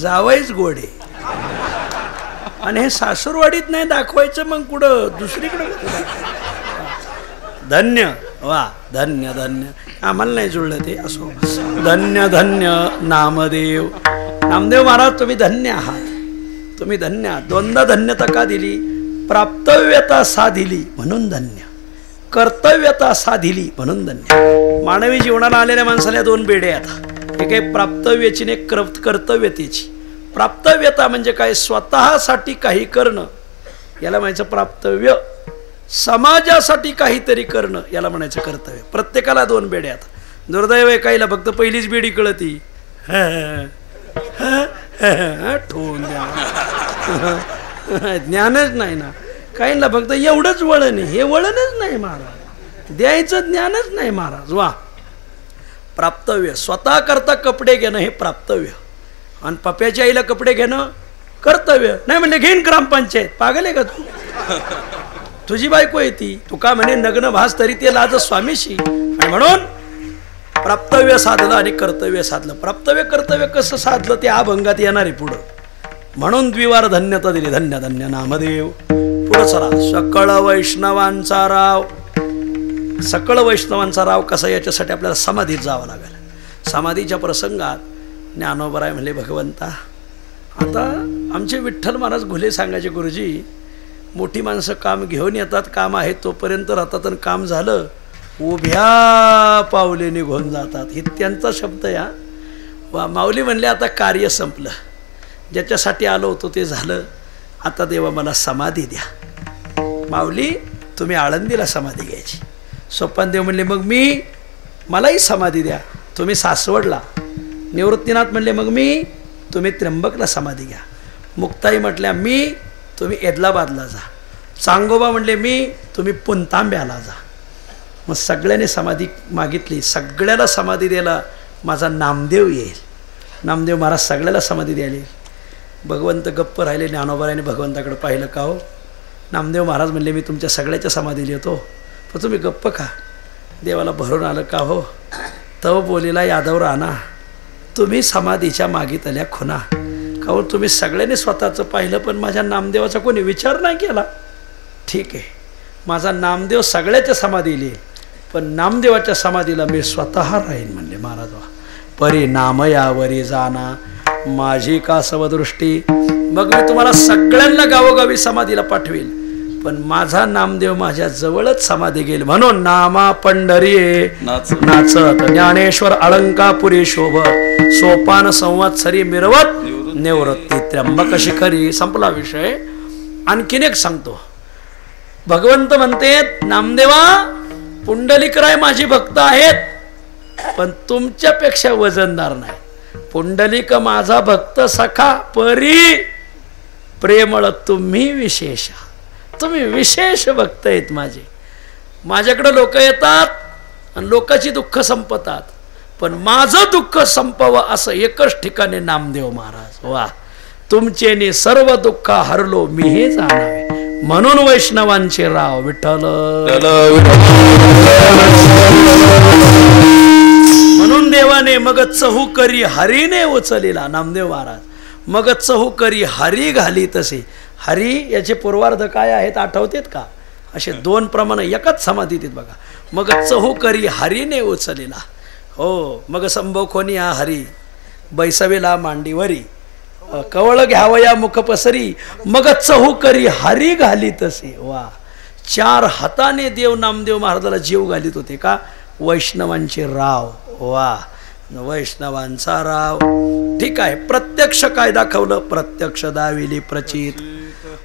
जावईच गोड आहे. आणि हे सासूरवाडीत नाही दाखवायचं, मग कुठं दुसरीकडे. धन्य, वा धन्य धन्य. आम्हाला नाही जुळलं ते, असो. धन्य धन्य नामदेव. नामदेव महाराज तुम्ही धन्य आहात, तुम्ही धन्य आहात. दोनदा धन्यता का दिली? प्राप्तव्यता साधिली म्हणून धन्य, कर्तव्यता साधिली म्हणून धन्य. मानवी जीवनाला आलेल्या माणसाला दोन बेडे आहेत, एक आहे प्राप्तव्याची आणि एक कर्तव्यतेची. प्राप्तव्यता म्हणजे काय? स्वतःसाठी काही करणं, याला म्हणायचं प्राप्तव्य. समाजासाठी काहीतरी करणं, याला म्हणायचं कर्तव्य. प्रत्येकाला दोन बेड्या आहेत. दुर्दैव आहे काहीला फक्त पहिलीच बेडी कळती, ठेवून द्या. ज्ञानच नाही ना काहींना, फक्त एवढंच वळण आहे, हे वळणच नाही महाराज, द्यायचं ज्ञानच नाही महाराज. वा, प्राप्तव्य. स्वतः करता कपडे घेणं हे प्राप्तव्य, आणि पप्याच्या आईला कपडे घेणं कर्तव्य. नाही म्हणजे घेईन ग्रामपंचायत, पागल आहे का तू? तुझी बायको आहे ती, तू का म्हणे नग्न भास तरी ते लाज स्वामीशी. आणि म्हणून प्राप्तव्य साधलं आणि कर्तव्य साधलं. प्राप्तव्य कर्तव्य कसं साधलं ते अभंगात येणार आहे पुढं. म्हणून द्विवार धन्यता दिली. धन्य धन्य नामदेव. पुढं चला. सकळ वैष्णवांचा राव. सकळ वैष्णवांचा राव कसा, याच्यासाठी आपल्याला समाधीत जावं लागेल. समाधीच्या प्रसंगात ज्ञानोबराय म्हणले, भगवंता आता आमचे विठ्ठल महाराज घुले सांगायचे, गुरुजी मोठी माणसं काम घेऊन येतात, काम आहे तोपर्यंत राहतात, आणि काम झालं उभ्या पावले निघून जातात. हे त्यांचा शब्द या. वा, माऊली म्हणले आता कार्य संपलं, ज्याच्यासाठी आलो होतो ते झालं, आता देवा मला समाधी द्या. माऊली तुम्ही आळंदीला समाधी घ्यायची. सोपानदेव म्हणले मग मी, मलाही समाधी द्या. तुम्ही सासवडला. निवृत्तीनाथ म्हणले मग मी, तुम्ही त्र्यंबकला समाधी घ्या. मुक्ताई म्हटल्या मी, तुम्ही एदलाबादला जा. चांगोबा म्हणले मी, तुम्ही पुंतांब्याला जा. मग सगळ्याने समाधी मागितली. सगळ्याला समाधी द्यायला माझा नामदेव येईल. नामदेव महाराज सगळ्याला समाधी द्यायला. भगवंत गप्प राहिले. ज्ञानोबाराने भगवंताकडे पाहिलं. का हो? नामदेव महाराज म्हणले मी तुमच्या सगळ्याच्या समाधी येतो, पण तुम्ही गप्प का? देवाला भरून आलं. का हो? तव बोलीला यादव राणा, तुम्ही समाधीच्या मागीत आल्या खुना. का हो? तुम्ही सगळ्यांनी स्वतःचं पाहिलं, पण माझ्या नामदेवाचा कोणी विचार नाही केला. ठीक आहे, माझा नामदेव सगळ्याच्या समाधीला येईल, पण नामदेवाच्या समाधीला मी स्वतः राहीन म्हणले महाराज. परी नाम यावरी जाना माझी का सवदृष्टी. मग मी तुम्हाला सगळ्यांना गावोगावी समाधीला पाठवेल, पण माझा नामदेव माझ्या जवळच समाधी घेईल. म्हणून नामा पंढरी नाचत ज्ञानेश्वर अलंकापुरी शोभत सोपान संवत्सरी मिरवत निवृत्ती त्र्यंबक शिखरी. संपला विषय. आणखीन एक सांगतो. भगवंत म्हणते नामदेवा पुंडलिकराय माझी भक्त आहेत, पण तुमच्यापेक्षा वजनदार नाही. पुंडलिक माझा भक्त सखा, परी प्रेमळ तुम्ही विशेष. तुम्ही विशेष भक्त आहेत माझे. माझ्याकडे लोक येतात आणि लोकांची दुःख संपतात, पण माझं दुःख संपवं असं एकच ठिकाणी नामदेव महाराज. वा, तुमचेने सर्व दुःख हरलो मी हे जाणावे, म्हणून वैष्णवांचे राव विठ्ठल. म्हणून देवाने मग चहू करी हरीने उचलिला. नामदेव महाराज मग चहू करी हरी घाली तसे. हरी याचे पूर्वार्ध काय आहेत आठवतेत का? असे दोन प्रमाण एकाच समाधीत आहेत बघा. मग चहू करी हरीने उचलिला. हो, मग संभव कोणी हा हरी बैसवेला मांडीवरी, कवळ घ्यावया मुख पसरी, मग चहू करी हरी घाली तसे. वा, चार हाताने देव नामदेव महाराजाला जीव घालीत होते. का? वैष्णवांचे राव. वा, वैष्णवांचा राव. ठीक आहे, प्रत्यक्ष काय दाखवलं? प्रत्यक्ष दाविली प्रचित.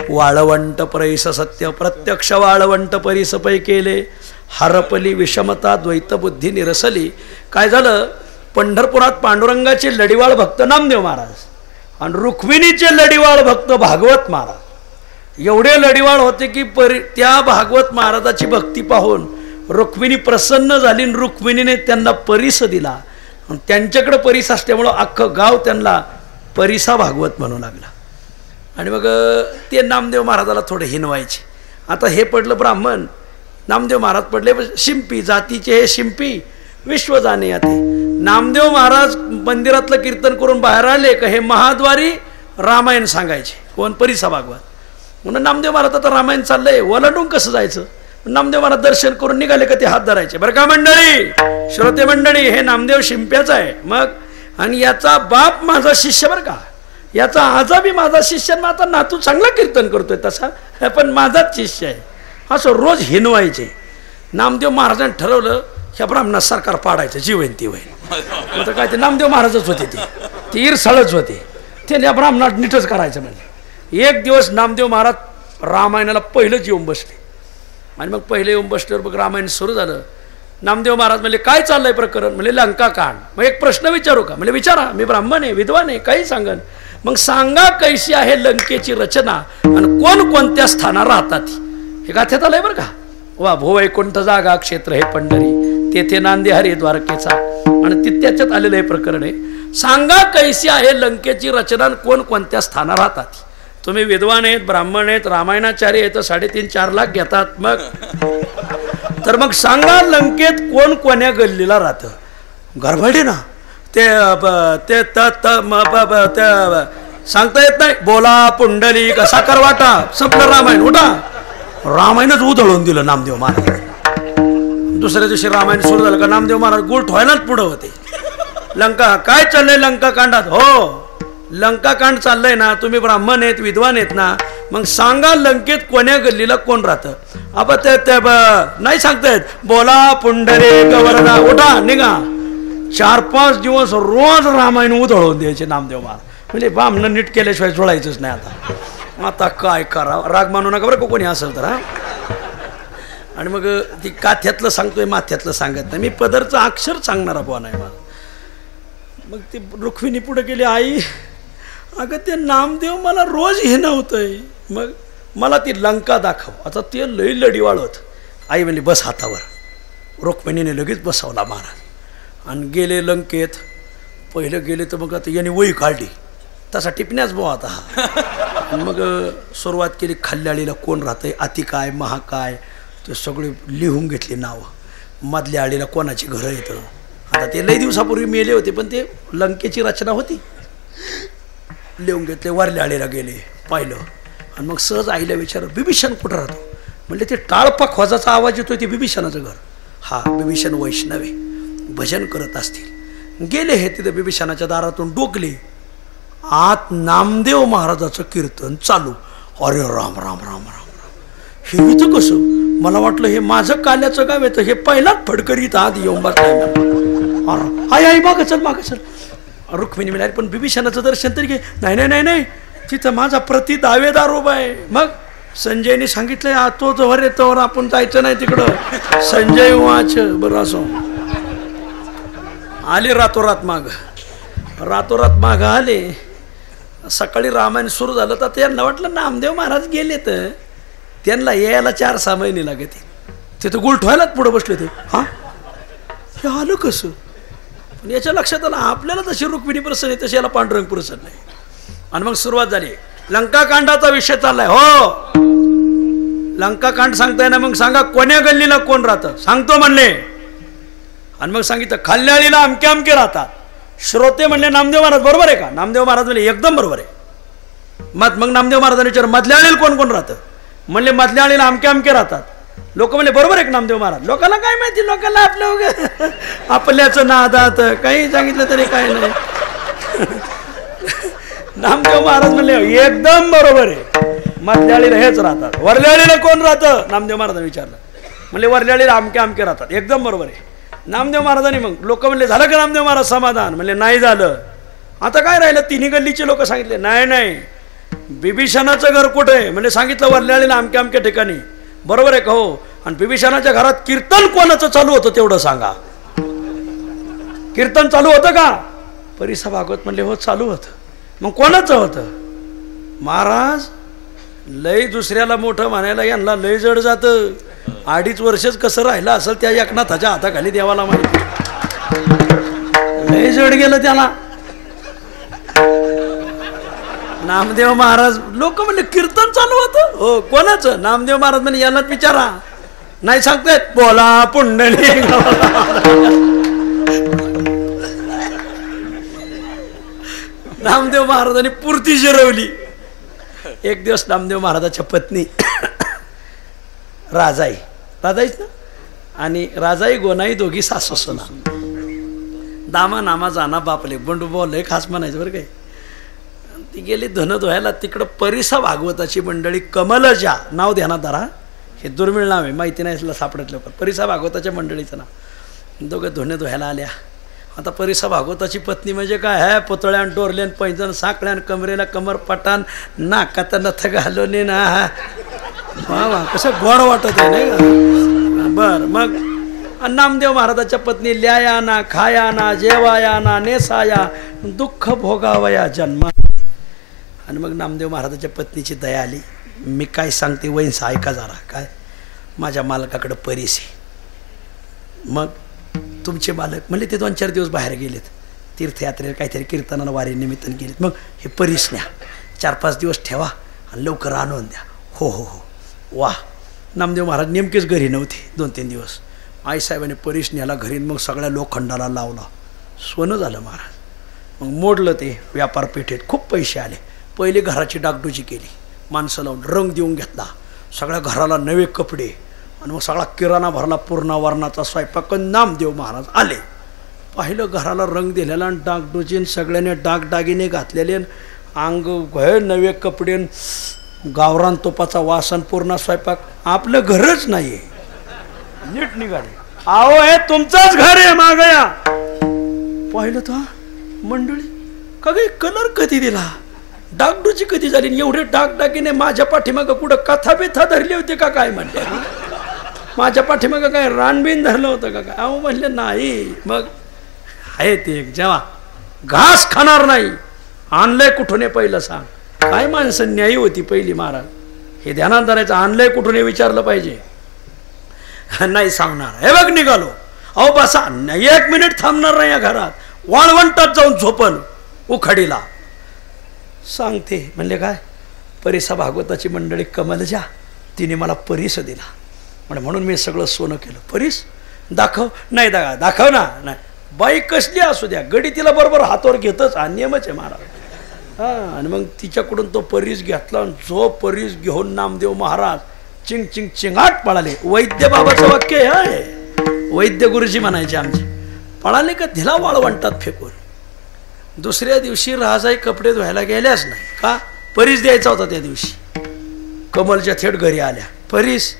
वाळवंट परिस सत्य प्रत्यक्ष वाळवंट परिस पै केले. हरपली विषमता द्वैत बुद्धी निरसली. काय झालं? पंढरपुरात पांडुरंगाचे लढीवाळ भक्त नामदेव महाराज आणि रुक्मिणीचे लढीवाळ भक्त भागवत महाराज. एवढे लढीवाळ होते की त्या भागवत महाराजाची भक्ती पाहून रुक्मिणी प्रसन्न झाली. रुक्मिणीने त्यांना परिस दिला. त्यांच्याकडे परिस असल्यामुळं अख्खं गाव त्यांना परिसा भागवत म्हणू लागला. आणि मग ते नामदेव महाराजाला थोडे हिनवायचे. आता हे पडलं ब्राह्मण, नामदेव महाराज पडले शिंपी. जातीचे हे शिंपी विश्व जाणे याते. नामदेव महाराज मंदिरातलं कीर्तन करून बाहेर आले का हे महाद्वारी रामायण सांगायचे. कोण? परिसा भागवत. म्हणून नामदेव महाराज आता रामायण चाललंय, ओलांडून कसं जायचं? नामदेव महाराज दर्शन करून निघाले का ते हात धरायचे. बरं का मंडळी, श्रोते मंडळी, हे नामदेव शिंप्याचा आहे. मग आणि याचा बाप माझा शिष्य बरं का, याचा आजा बी माझा शिष्य. मग आता नातू चांगला कीर्तन करतोय तसा, पण माझाच शिष्य आहे असं रोज हिनवायचे. नामदेव महाराजांनी ठरवलं ह्या ब्राह्मणात सरकार पाडायचं, जीवन ती होईल. आता काय ते नामदेव महाराजच होते, ते ईरसाळच होते, ते या ब्राह्मणात नीटच करायचं. म्हणजे एक दिवस नामदेव महाराज रामायणाला पहिलंच येऊन बसले. आणि मग पहिले येऊन बसल्यावर मग रामायण सुरू झालं. नामदेव महाराज म्हणले काय चाललंय प्रकरण? म्हणजे लंका कांड. मग एक प्रश्न विचारू का? म्हणजे विचारा, मी ब्राह्मण आहे, विद्वान आहे, काही सांगन. मग सांगा कैशी आहे लंकेची रचना आणि कोण कोणत्या स्थानात राहतात हे गाथ्यात आलंय बरं का. वा भो वैकुंठ जागा क्षेत्र हे पंढरी, तेथे नांदी हरी द्वारकेचा. आणि ते त्याच्यात आलेलं हे प्रकरण आहे. सांगा कैशी आहे लंकेची रचना आणि कोण कोणत्या स्थानात राहतात. तुम्ही विद्वान आहेत, ब्राह्मण आहेत, रामायणाचार्य आहेत, 3.5-4 लाख घेतात. मग तर मग सांगा लंकेत कोण कोण्या गल्लीला राहतं? गरबडी ना ते सांगता येत नाही. बोला पुंडली कसा करवाटा संपलं रामायण. उठा, रामायणच उधळून दिलं नामदेव महाराज. दुसऱ्या दिवशी रामायण सुरू झालं का नामदेव महाराज गुळ ठेवायलाच पुढं होते. लंका काय चाललंय लंका कांडात? हो लंका कांड चाललंय ना, तुम्ही ब्राह्मण आहेत, विद्वान आहेत ना, मग सांगा लंकेत कोण्या गल्लीला कोण राहतं? अब ते नाही सांगतायत. बोला पुंडरे गवरदा. उठा निघा. 4-5 दिवस रोज रामायण उधळून द्यायचे नामदेव महाराज. म्हणजे बामनं नीट केल्याशिवाय जोडायचंच नाही. आता काय करा, राग मानू नका बरं का कोणी असेल तर. आणि मग ती काथ्यातलं सांगतोय, माथ्यातलं सांगत नाही. मी पदरचं अक्षर सांगणारा बुवा नाही मला. मग ती रुक्मिणी पुढे गेली, आई अगं ते नामदेव मला रोज हे नव्हतंय, मग मला ती लंका दाखव. आता ते लई लढी वाळत. आई म्हणली बस हातावर. रुक्मिणीने लगेच बसवला महाराज आणि गेले लंकेत. पहिलं गेले तर मग आता याने वही काढली, तसा टिपण्याच बुवा आता हा. मग सुरुवात केली, खाल्ल्याळीला कोण राहतंय, अति काय महा काय ते सगळे लिहून घेतले नावं. मधल्या आळीला कोणाची घरं येतं. आता ते लई दिवसापूर्वी मेले होते पण ते लंकेची रचना होती, लिहून घेतले. वरल्या आळीला गेले, पाहिलं. आणि मग सहज आईला विचारलं बिभीषण कुठं राहतो? म्हणजे ते टाळपा खोजाचा आवाज येतोय ते बिभीषणाचं घर. हा बिभीषण वैष्णवे भजन करत असतील. गेले हे तिथे बिभीषणाच्या दारातून डोकले. आत नामदेव महाराजाचं कीर्तन चालू. अरे राम राम राम राम राम. हे मी तर कसं, मला वाटलं हे माझं काल्याचं गाव येतं. हे पहिलाच फडकरीत आत येऊन बसलाय. आई आई मागं चल मागं चल. रुक्मिणी मिळाली पण बिभीषणाचं दर्शन तरी घे. नाही नाही नाही नाही, तिथं माझा प्रति दावेदार उभा आहे. मग संजयने सांगितलंय तो जवळ येतोवर आपण जायचं नाही तिकडं. संजय वाच. बरं असो. आले रातोरात माग आले. सकाळी रामायण सुरू झालं तर त्यांना वाटलं नामदेव महाराज गेले तर त्यांना यायला 4-6 महिने लागते. तिथं गुळ ठेवायलाच पुढं बसले ते. हा हे आलं कसं? पण याच्या लक्षात आलं आपल्याला जशी रुक्मिणी प्रसन्न आहे तशी याला पांडुरंग प्रसन्न आहे. आणि मग सुरुवात झाली. लंका कांडाचा विषय चाललाय. हो लंका कांड सांगताय ना, मग सांगा कोण्या गल्लीला कोण राहतं? सांगतो म्हणले. आणि मग सांगितलं खाल्ल्याळीला अमके अमके राहतात. श्रोते म्हणले नामदेव महाराज बरोबर आहे का? नामदेव महाराज म्हणले एकदम बरोबर आहे. मग नामदेव महाराजांनी विचार मधल्या आळीला कोण कोण राहतं? म्हणले मधल्या आळीला अमके अमके राहतात. लोक म्हणले बरोबर आहे नामदेव महाराज. लोकांना काय माहिती, लोकांना आपलं आपल्याचं नादात काही सांगितलं तरी काय नाही. नामदेव महाराज म्हणले एकदम बरोबर आहे, मधल्या आळीला हेच राहतात. वरल्या आळीला कोण राहतं? नामदेव महाराजांनी विचारलं. म्हणले वरल्या आळीला अमके अमके राहतात. एकदम बरोबर आहे. नामदेव महाराजांनी मग लोक म्हणले झालं का नामदेव महाराज समाधान? म्हणले नाही झालं. आता काय राहिलं? तिन्ही गल्लीचे लोक सांगितले नाही नाही बिभीषणाचं घर कुठे आहे? म्हणजे सांगितलं वरल्याळीला अमक्या अमक्या ठिकाणी. बरोबर आहे का? हो. आणि बिभीषणाच्या घरात कीर्तन कोणाचं चालू होतं तेवढं सांगा. कीर्तन चालू होतं का? परिसा भागवत म्हणले हो चालू होतं. मग कोणाचं होतं? महाराज लय दुसऱ्याला मोठं म्हणायला यांना लय जड जातं. 2.5 वर्षच कसं राहिलं असेल त्या एकनाथाच्या हाताखाली देवाला माहिती. लय जड गेलं त्याला. नामदेव महाराज लोक म्हणले कीर्तन चालू होतं. हो कोणाचं? नामदेव महाराज म्हणजे यांनाच विचारा. नाही सांगतायत. बोला पुंडली. नामदेव महाराजांनी पुरती जिरवली. एक दिवस नामदेव महाराजाच्या पत्नी राजाईच ना, आणि राजाई गोनाई दोघी सासू सुना, दामा नामा जाना बापले बंडू बोल खास म्हणायचं बरं काय. ती गेली धन धुवायला. तिकडं परिसा भागवताची मंडळी कमलजा, नाव ध्यानात धरा, हे दुर्मिळ नाव आहे, माहिती नाही सापडत लवकर. परिसा भागवताच्या मंडळीचं नाव. दोघं धुणे धुवायला आल्या. आता परिसा भागवताची पत्नी म्हणजे काय आहे, पुतळ्यान डोरल्यान पैंजण साकड्यान कमरेला कमर पटान नाकात नथ घालवले ना. वा कसं गोड वाटत आहे नाही का. बर मग नामदेव महाराजाच्या पत्नी ल्याया ना, खाया ना, जेवाया ना, नेसाया, दुःख भोगावया जन्म. आणि मग नामदेव महाराजाच्या पत्नीची दया आली. मी काय सांगते वैंस ऐका जरा. काय, माझ्या मालकाकडं परीस आहे. मग तुमचे मालक म्हणले ते 2-4 दिवस बाहेर गेलेत, तीर्थयात्रेला काहीतरी कीर्तनाला वारी निमित्तानं गेलेत. मग हे परीस न्या, 4-5 दिवस ठेवा आणि लवकर आणून द्या. हो हो हो. वा. नामदेव महाराज नेमकेच घरी नव्हते 2-3 दिवस. आईसाहेबांनी परीस न्याला घरी. मग सगळ्या लोखंडाला लावला. सोनं झालं महाराज. मग मोडलं ते व्यापार पेठेत. खूप पैसे आले. पहिले घराची डागडुजी केली, माणसं लावून रंग देऊन घेतला, सगळ्या घराला नवे कपडे, आणि मग सगळा किराणा भरला, पूर्ण वर्णाचा स्वयंपाक. नामदेव महाराज आले. पाहिलं घराला रंग दिलेला, आणि डागडुजीन सगळ्याने डागडागिने घातलेले, अंग नवे कपडे, गावरान तोपाचा वासन, पूर्ण स्वयंपाक. आपलं घरच नाही नीट निघाले. आहो हे तुमचंच घर आहे मागया. पाहिलं तर मंडळी का काही कलर कधी दिला, डागडुजी कधी झाली, एवढे डागडागिने माझ्या पाठीमागं कुठं कथा बिथा धरली होती का काय म्हणले, माझ्या पाठीमागं काय रानबीन धरलं होतं का काय. अहो म्हणले नाही. मग आहे ते जेव्हा घास खाणार नाही, आणलंय कुठून हे पहिलं सांग. काय माणसं न्यायी होती पहिली महाराज. हे ध्यानात धरायचं. आणलंय कुठून हे विचारलं पाहिजे. नाही सांगणार. हे बघ निघालो. अहो बसा, 1 मिनिट थांबणार नाही या घरात. वाळवंटात जाऊन झोपल उखाडीला. सांगते म्हणले काय, परिसा भागवताची मंडळी कमलजा, तिने मला परीस दिला. म्हणून मी सगळं सोनं केलं. परीस दाखव. नाही दाखव ना. नाही, बाई कसली असू द्या, गडी तिला बरोबर हातावर घेतच, हा नियमच आहे महाराज. हां. आणि मग तिच्याकडून तो परीस घेतला. जो परीस घेऊन नामदेव महाराज चिंग चिंग चिंगाट पळाले. वैद्य बाबाचं वाक्य आहे, वैद्य गुरुजी म्हणायचे आमचे. पळाले का दिला वाळवंटात फेकून. दुसऱ्या दिवशी राजाई कपडे धुवायला गेल्याच नाही. का, परीस द्यायचा होता त्या दिवशी. कमलच्या थेट घरी आल्या. परीस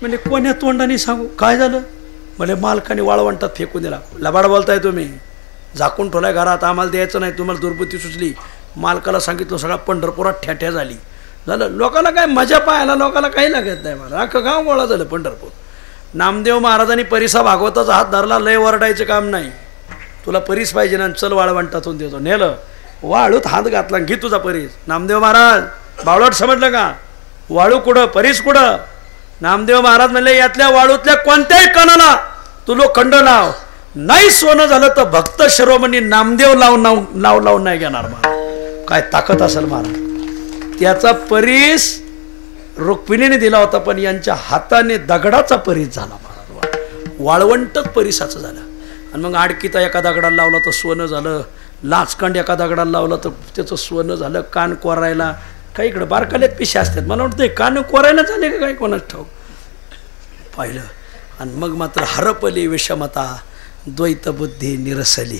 म्हणजे कोण्या तोंडाने सांगू, काय झालं. म्हणजे मालकाने वाळवंटात फेकून दिला. लबाड बोलताय तुम्ही, झाकून ठेवलाय घरात, आम्हाला द्यायचं नाही. तुम्हाला दुर्बुद्धी सुचली. मालकाला सांगितलं, सगळा पंढरपुरात ठ्याठ्या झाली. झालं लोकांना काय मजा पाहायला, लोकांना काही लागत नाही. मला अख्खं गाव गोळा झालं पंढरपूर. नामदेव महाराजांनी परिसा भागवताचा हात धरला. लय वरडायचं काम नाही. तुला परीस पाहिजे ना, चल वाळवंटातून देतो. नेलं, वाळूत हात घातला, घे तुझा परीस. नामदेव महाराज बावळट समजलं का, वाळू कुठं परीस कुठं. नामदेव महाराज म्हणले, यातल्या वाळूतल्या कोणत्याही कणाला तू लोखंड लाव, नाही सोनं झालं तर भक्त शिरोमणी नामदेव लावून नाही घेणार. महाराज काय ताकद असेल महाराज. त्याचा परीस रुक्मिणीने दिला होता, पण यांच्या हाताने दगडाचा परीस झाला महाराज. वाळवंटच परीसाचं झालं. आणि मग आडकीता एका दगडाला लावला तर सोनं झालं. लाचकांड एका दगडाला लावला तर त्याचं सोनं झालं. कान कोरायला काही इकडं बारकाल्यात पिशे असतात, मला वाटतं कान कोरायला झाले का काय कोणाच ठाऊक. पाहिलं. आणि मग मात्र हरपली विषमता, द्वैत बुद्धी निरसली.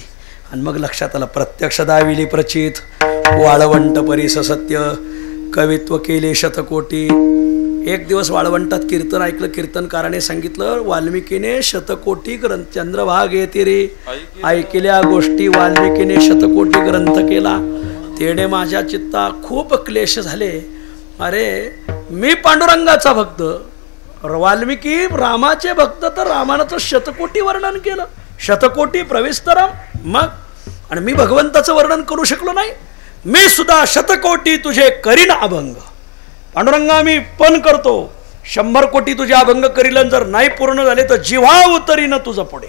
आणि मग लक्षात आलं, प्रत्यक्ष दाविली प्रचित, वाळवंट परीस सत्य, कवित्व केले शतकोटी. एक दिवस वाळवंटात कीर्तन ऐकलं. कीर्तनकाराने सांगितलं, वाल्मिकीने शतकोटी ग्रंथ, चंद्रभाग येते रे, ऐकल्या गोष्टी वाल्मिकीने शतकोटी ग्रंथ केला. तेने माझ्या चित्ता खूप क्लेश झाले. अरे मी पांडुरंगाचा भक्त, वाल्मिकी रामाचे भक्त, तर रामानं तर शतकोटी वर्णन केलं, शतकोटी प्रविस्तरम. मग आणि मी भगवंताचं वर्णन करू शकलो नाही. मी सुद्धा शतकोटी तुझे करीन अभंग. पांडुरंगा मी पण करतो, 100 कोटी तुझे अभंग करील, जर नाही पूर्ण झाले तर जिव्हा उतरीन तुझं पुढे.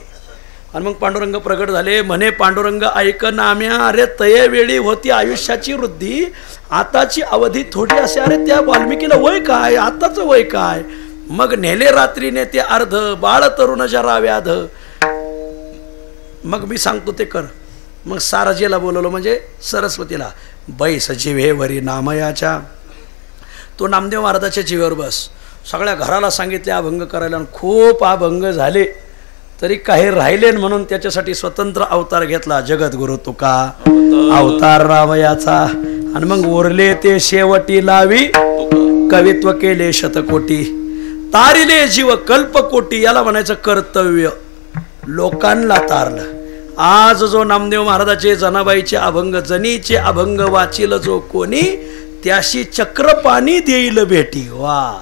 आणि मग पांडुरंग प्रगट झाले. म्हणे पांडुरंग ऐक नाम्या, अरे तये वेळी होती आयुष्याची वृद्धी, आताची अवधी थोडी असे. अरे त्या वाल्मिकीला वय काय, आताचं वय काय. मग नेले रात्रीने ते अर्ध, बाळ तरुण जरा व्याध. मग मी सांगतो ते कर. मग सारजेला बोलवलं म्हणजे सरस्वतीला, बैस जिव्हेवरी नामयाच्या, तो नामदेव महाराजाच्या जिवेवर बस. सगळ्या घराला सांगितले अभंग करायला, खूप अभंग झाले तरी काही राहिले म्हणून त्याच्यासाठी स्वतंत्र अवतार घेतला, जगद्गुरु तुका अवतार रावयाचा. आणि मग उरले ते शेवटी लावी, कवित्व केले शतकोटी, तारिले जीव कल्पकोटी. याला म्हणायचं कर्तव्य. लोकांना तारलं. आज जो नामदेव महाराजाचे जनाबाईचे अभंग, जनीचे अभंग वाचिल जो कोणी, त्याशी चक्रपाणी देईल भेटी. वा,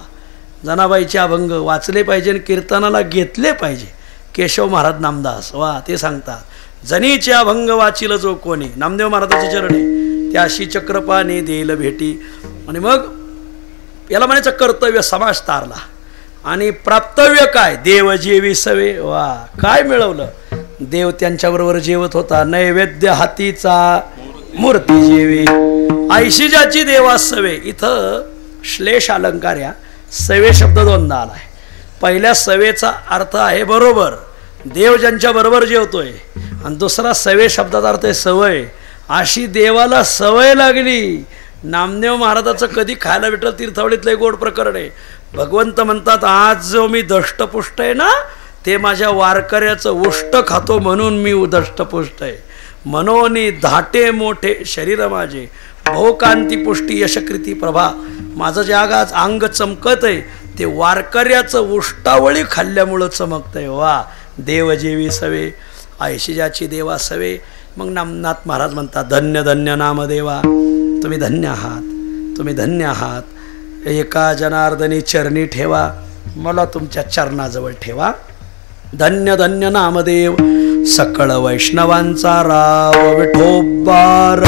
जनाबाईचे अभंग वाचले पाहिजे आणि कीर्तनाला घेतले पाहिजे. केशव महाराज नामदास वा ते सांगतात, जनीचे अभंग वाचिल जो कोणी, नामदेव महाराजाचे चरणी, त्याशी चक्रपाणी देईल भेटी. आणि मग याला म्हणायचं कर्तव्य. समाज तारला. आणि प्राप्तव्य काय, देव जेवी सवे. वा, काय मिळवलं, देव त्यांच्याबरोबर जेवत होता. नैवेद्य हातीचा मूर्ती जेवी, ऐशी ज्याची देवास सवे. इथं श्लेष अलंकार, या सवे शब्द दोनदा आलाय. पहिल्या सवेचा अर्थ आहे बरोबर, देव ज्यांच्या बरोबर जेवतोय. आणि दुसरा सवे शब्दाचा अर्थ आहे सवय. अशी देवाला सवय लागली. नामदेव महाराजाचं कधी खायला विठ्ठल तीर्थवडीतलं गोड प्रकरण आहे. भगवंत म्हणतात, आज जो मी दष्टपुष्ट आहे ना, ते माझ्या वारकऱ्याचं उष्ट खातो म्हणून मी दष्टपुष्ट आहे. मनोनी धाटे मोठे शरीर माझे, भोकांती पुष्टी यशकृती प्रभा. माझं जे आज अंग चमकत आहे ते वारकऱ्याचं उष्टावळी खाल्ल्यामुळं चमकतंय. वा, देव जेवी सवे, ऐशी ज्याची देवा सवे. मग नामनाथ महाराज म्हणतात, धन्य धन्य नामदेवा, तुम्ही धन्य आहात, तुम्ही धन्य आहात. एका जनार्दनी चरणी ठेवा, मला तुमच्या चरणाजवळ ठेवा. धन्य धन्य नामदेव, सकळ वैष्णवांचा राव विठोबार.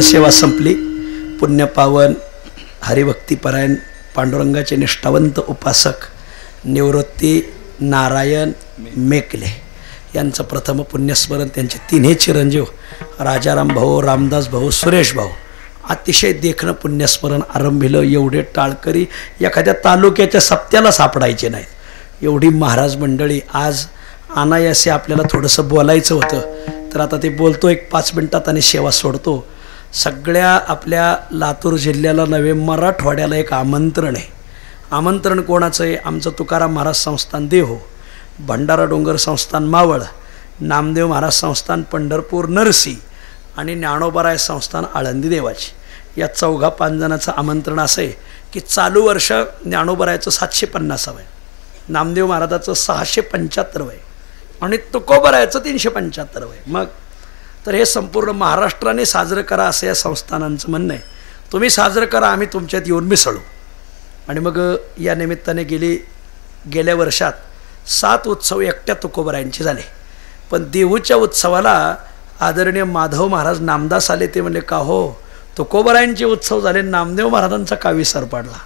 सेवा संपली. पुण्यपावन हरिभक्तीपरायण पांडुरंगाचे निष्ठावंत उपासक निवृत्ती नारायण मेकले यांचं प्रथम पुण्यस्मरण. त्यांचे तिन्ही चिरंजीव राजाराम भाऊ, रामदास भाऊ, सुरेश भाऊ अतिशय देखणं पुण्यस्मरण आरंभिलं. एवढे टाळकरी एखाद्या तालुक्याच्या सप्त्याला सापडायचे नाहीत. एवढी महाराज मंडळी. आज अनायासे आपल्याला थोडंसं बोलायचं होतं तर आता ते बोलतो, एक 5 मिनिटात आणि सेवा सोडतो. सगळ्या आपल्या लातूर जिल्ह्याला नव्हे, मराठवाड्याला एक आमंत्रण आहे. आमंत्रण कोणाचं आहे? आमचं तुकाराम महाराज संस्थान देहो, भंडारा डोंगर संस्थान मावळ, नामदेव महाराज संस्थान पंढरपूर नरसी आणि ज्ञानोबाराय संस्थान आळंदी देवाची. या 4-5 जणांचं आमंत्रण असं आहे की चालू वर्ष ज्ञानोबारायचं 750 आहे, नामदेव महाराजाचं 675 आहे आणि तुकोबरायचं 375 आहे. मग तर हे संपूर्ण महाराष्ट्राने साजरं करा असं या संस्थानांचं म्हणणं आहे. तुम्ही साजरं करा, आम्ही तुमच्यात येऊन मिसळू. आणि मग या निमित्ताने गेल्या वर्षात 7 उत्सव एकट्या तुकोबरायांचे झाले. पण देहूच्या उत्सवाला आदरणीय माधव महाराज नामदास आले. ते म्हणले, का हो तुकोबरायांचे उत्सव झाले, नामदेव महाराजांचा का विसर पडला?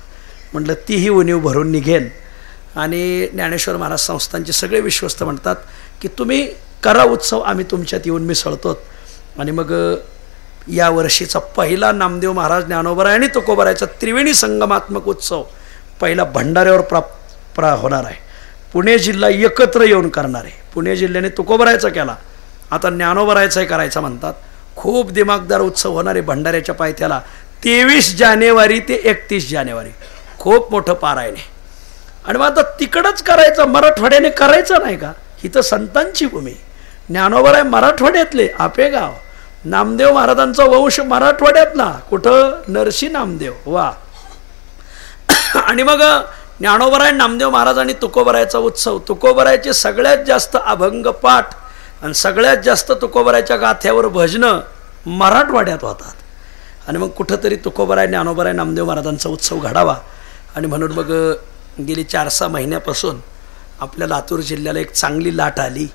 म्हटलं तीही उणीव भरून निघेल. आणि ज्ञानेश्वर महाराज संस्थांचे सगळे विश्वस्त म्हणतात की तुम्ही करा उत्सव, आम्ही तुमच्यात येऊन मिसळतो. आणि मग या वर्षीचा पहिला नामदेव महाराज ज्ञानोबराय आणि तुकोबरायचा त्रिवेणी संगमात्मक उत्सव पहिला भंडाऱ्यावर होणार आहे. पुणे जिल्हा एकत्र येऊन करणार आहे. पुणे जिल्ह्याने तुकोबरायचा केला, आता ज्ञानोबरायचाही करायचा म्हणतात. खूप दिमागदार उत्सव होणार आहे भंडाऱ्याच्या पायथ्याला. 23 जानेवारी ते 31 जानेवारी खूप मोठं पारायण आहे. आणि मग आता तिकडंच करायचं, मराठवाड्याने करायचं नाही का? ही तर संतांची भूमी. ज्ञानोबराय मराठवाड्यातले, आपेगाव. नामदेव महाराजांचा वंश मराठवाड्यातला, कुठं? नरसी नामदेव. वा, आणि मग ज्ञानोबराय नामदेव महाराज आणि तुकोबरायचा उत्सव, तुकोबरायचे सगळ्यात जास्त अभंग पाठ आणि सगळ्यात जास्त तुकोबरायच्या गाथ्यावर भजनं मराठवाड्यात होतात. आणि मग कुठंतरी तुकोबराय ज्ञानोबराय नामदेव महाराजांचा उत्सव घडावा. आणि म्हणून मग गेली 4-6 महिन्यापासून आपल्या लातूर जिल्ह्याला एक चांगली लाट आली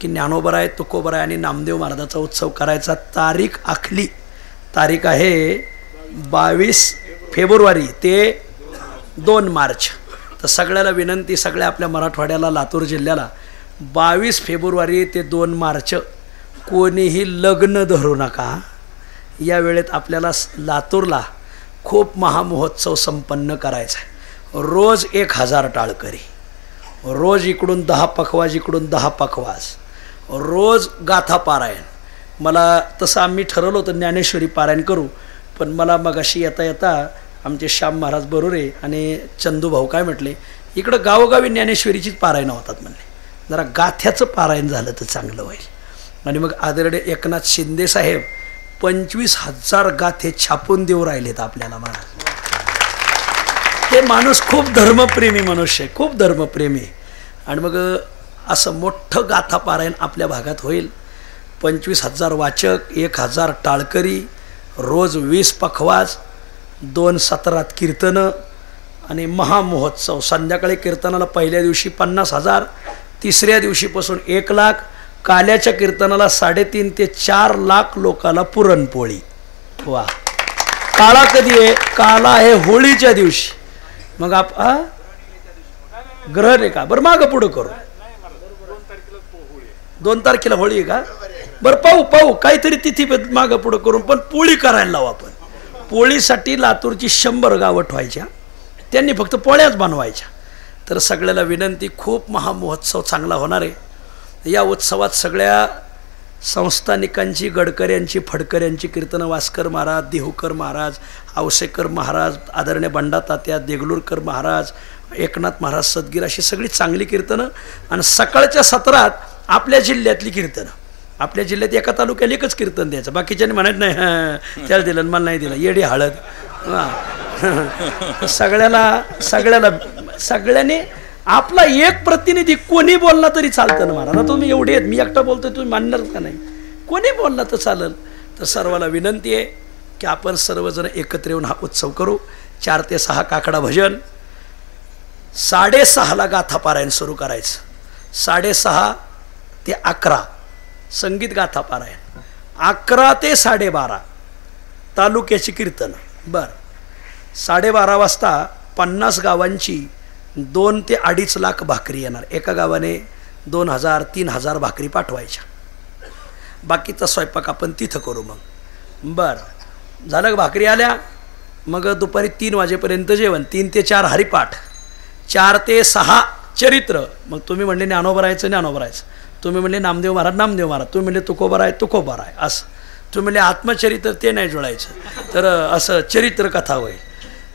की ज्ञानोबराय तुकोबराय आणि नामदेव महाराजाचा उत्सव करायचा. तारीख आखली. तारीख आहे 22 फेब्रुवारी ते 2 मार्च. तर सगळ्याला विनंती, सगळ्या आपल्या मराठवाड्याला, लातूर जिल्ह्याला 22 फेब्रुवारी ते 2 मार्च कोणीही लग्न धरू नका. या वेळेत आपल्याला लातूरला खूप महामहोत्सव संपन्न करायचा आहे. रोज 1000 टाळकरी, रोज इकडून 10 पखवाज, इकडून 10 पखवाज, रोज गाथा पारायण. मला तसं आम्ही ठरवलं होतं ज्ञानेश्वरी पारायण करू, पण मला मगाशी येता येता आमचे श्याम महाराज बरोरे आणि चंदू भाऊ काय म्हटले, इकडं गावोगावी ज्ञानेश्वरीचीच पारायणं होतात म्हणले, जरा गाथ्याचं पारायण झालं तर चांगलं होईल. आणि मग आदरणीय एकनाथ शिंदे साहेब 25,000 गाथे छापून देऊ राहिलेत आपल्याला महाराज. ते माणूस खूप धर्मप्रेमी मनुष्य आहे, खूप धर्मप्रेमी. आणि मग असं मोठं गाथा पारायण आपल्या भागात होईल. 25,000 वाचक, 1000 टाळकरी, रोज 20 पखवाज, 2 सत्रात कीर्तनं आणि महामहोत्सव. संध्याकाळी कीर्तनाला पहिल्या दिवशी 50,000, तिसऱ्या दिवशीपासून 1 लाख, काल्याच्या कीर्तनाला 3.5 ते 4 लाख लोकाला पुरणपोळी. वा. काळा कधी आहे? काला आहे होळीच्या दिवशी. मग ग्रहण आहे का? बरं मागं पुढं करू. 2 तारखेला होळी आहे का? बरं पाहू काहीतरी तिथी मागं पुढं करून, पण पोळी करायला लावू आपण. पोळीसाठी लातूरची 100 गावं ठेवायच्या, त्यांनी फक्त पोळ्याच बनवायच्या. तर सगळ्याला विनंती, खूप महामहोत्सव चांगला होणार आहे. या उत्सवात सगळ्या संस्थानिकांची, गडकऱ्यांची, फडकऱ्यांची कीर्तनं, वास्कर महाराज, देहूकर महाराज, आवसेकर महाराज, आदरणीय बंडा तात्या, देगलूरकर महाराज, एकनाथ महाराज सदगीर, अशी सगळी चांगली कीर्तनं. आणि सकाळच्या सत्रात आपल्या जिल्ह्यातली कीर्तनं. आपल्या जिल्ह्यात एका तालुक्याला एकच कीर्तन द्यायचं, बाकीच्याने म्हणायचं नाही हां त्याला दिलं मला नाही दिलं, येडी हळद. हां सगळ्यांनी आपला एक प्रतिनिधी कोणी बोलला तरी चालतं ना महाराज. तुम्ही एवढे आहेत, मी एकटा बोलतोय, तुम्ही मानणार का नाही? कोणी बोलला तर चालेल. तर सर्वाला विनंती आहे की आपण सर्वजण एकत्र येऊन हा उत्सव करू. 4 ते 6 काकडा भजन, 6:30ला गाथा पारायण सुरू करायचं, 6:30 ते 11 संगीत गाथा पारायण, 11 ते 12:30 तालुक्याची कीर्तन. बरं, 12:30 वाजता 50 गावांची 2 ते 2.5 लाख भाकरी येणार. एका गावाने 2,000-3,000 भाकरी पाठवायच्या. बाकीचा स्वयंपाक आपण तिथं करू. मग बरं झालं, भाकरी आल्या, मग दुपारी 3 वाजेपर्यंत जेवण, 3 ते 4 हरिपाठ, 4 ते 6 चरित्र. मग तुम्ही म्हणले ज्ञानोबरायचं, तुम्ही म्हणले नामदेव महाराज, तुम्ही म्हणले तुकोबराय असं, तुम्ही म्हणले आत्मचरित्र, ते नाही जुळायचं, तर असं चरित्र कथा होईल.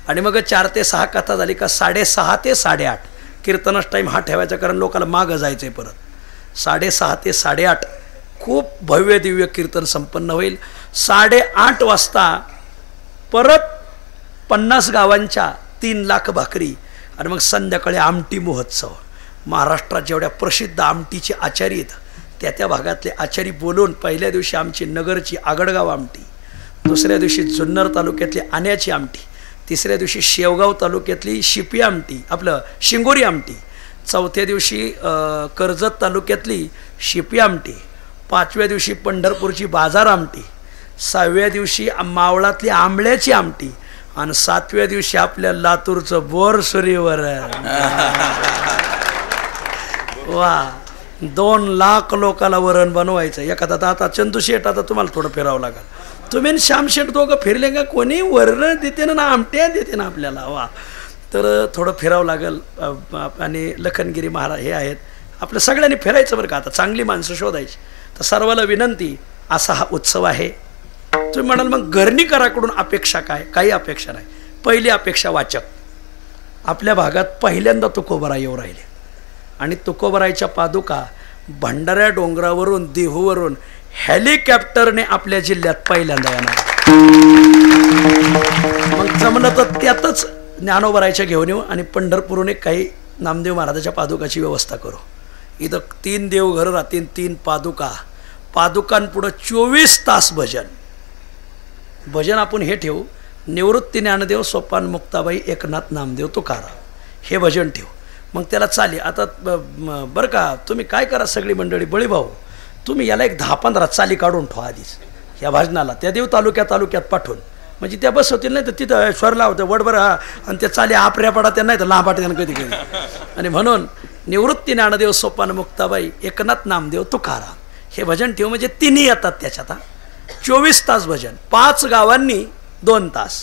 आणि मग 4 ते 6 कथा झाली का 6:30 ते 8:30 कीर्तनाचा टाईम हा ठेवायचा, कारण लोकांना मागं जायचं आहे परत. 6:30 ते 8:30 खूप भव्य दिव्य कीर्तन संपन्न होईल. 8:30 वाजता परत 50 गावांच्या 3 लाख भाकरी. आणि मग संध्याकाळी आमटी महोत्सव. महाराष्ट्रात जेवढ्या प्रसिद्ध आमटीचे आचारी आहेत त्या भागातले आचारी बोलून, पहिल्या दिवशी आमची नगरची आगडगाव आमटी, दुसऱ्या दिवशी जुन्नर तालुक्यातली आण्याची आमटी, तिसऱ्या दिवशी शेवगाव तालुक्यातली शिपी आमटी, आपलं शिंगोरी आमटी, चौथ्या दिवशी कर्जत तालुक्यातली शिपी आमटी, 5व्या दिवशी पंढरपूरची बाजार आमटी, 6व्या दिवशी मावळातली आंबळ्याची आमटी, आणि 7व्या दिवशी आपल्या लातूरचं बोरसुरीवर. वा, 2 लाख लोकाला वरण बनवायचं. एखादा आता चंदू शेठ, आता तुम्हाला थोडं फिरावं लागेल. तुम्ही श्याम शेठ दोघं फिरले का? कोणी वरण देते ना आमट्या देते ना आपल्याला. वा, तर थोडं फिरावं लागेल. आणि लखनगिरी महाराज हे आहेत, आपल्या सगळ्यांनी फिरायचं बरं का. आता चांगली माणसं शोधायची. तर सर्वाला विनंती, असा हा उत्सव आहे. तुम्ही म्हणाल मग घरणीकराकडून अपेक्षा काय? काही अपेक्षा नाही. पहिली अपेक्षा वाचक. आपल्या भागात पहिल्यांदा तुकोबराय येऊ राहिले, आणि तुकोबरायच्या पादुका भंडाऱ्या डोंगरावरून, देहूवरून हेलिकॉप्टरने आपल्या जिल्ह्यात पहिल्यांदा येणार. मग जमलं तर त्यातच ज्ञानोबरायच्या घेऊन येऊ आणि पंढरपूरहून एक काही नामदेव महाराजाच्या पादुकाची व्यवस्था करू. इथं 3 देवघर राहतील, 3 पादुकांपुढं 24 तास भजन आपण हे ठेवू. निवृत्ती ज्ञानदेव, सोपान मुक्ताबाई, एकनाथ नामदेव, तुकाराम हे भजन ठेवू. मग त्याला चालेल. आता बरं का, तुम्ही काय करा सगळी मंडळी, बळीभाऊ तुम्ही याला एक 10-15 चाली काढून ठेवा आधीच ह्या भाजनाला, त्या देव तालुक्यात पाठवून, म्हणजे त्या बस होतील. नाही तर तिथं स्वरला होतं वडबर आणि त्या चाली आपऱ्या पडा त्या नाही तर लांब पाठ्या कधी कधी. आणि म्हणून निवृत्ती ज्ञानदेव, सोपान मुक्ताबाई, एकनाथ नामदेव, तुकाराम हे भजन ठेवू. म्हणजे तिन्ही येतात त्याच्यात. 24 तास भजन, 5 गावांनी 2 तास,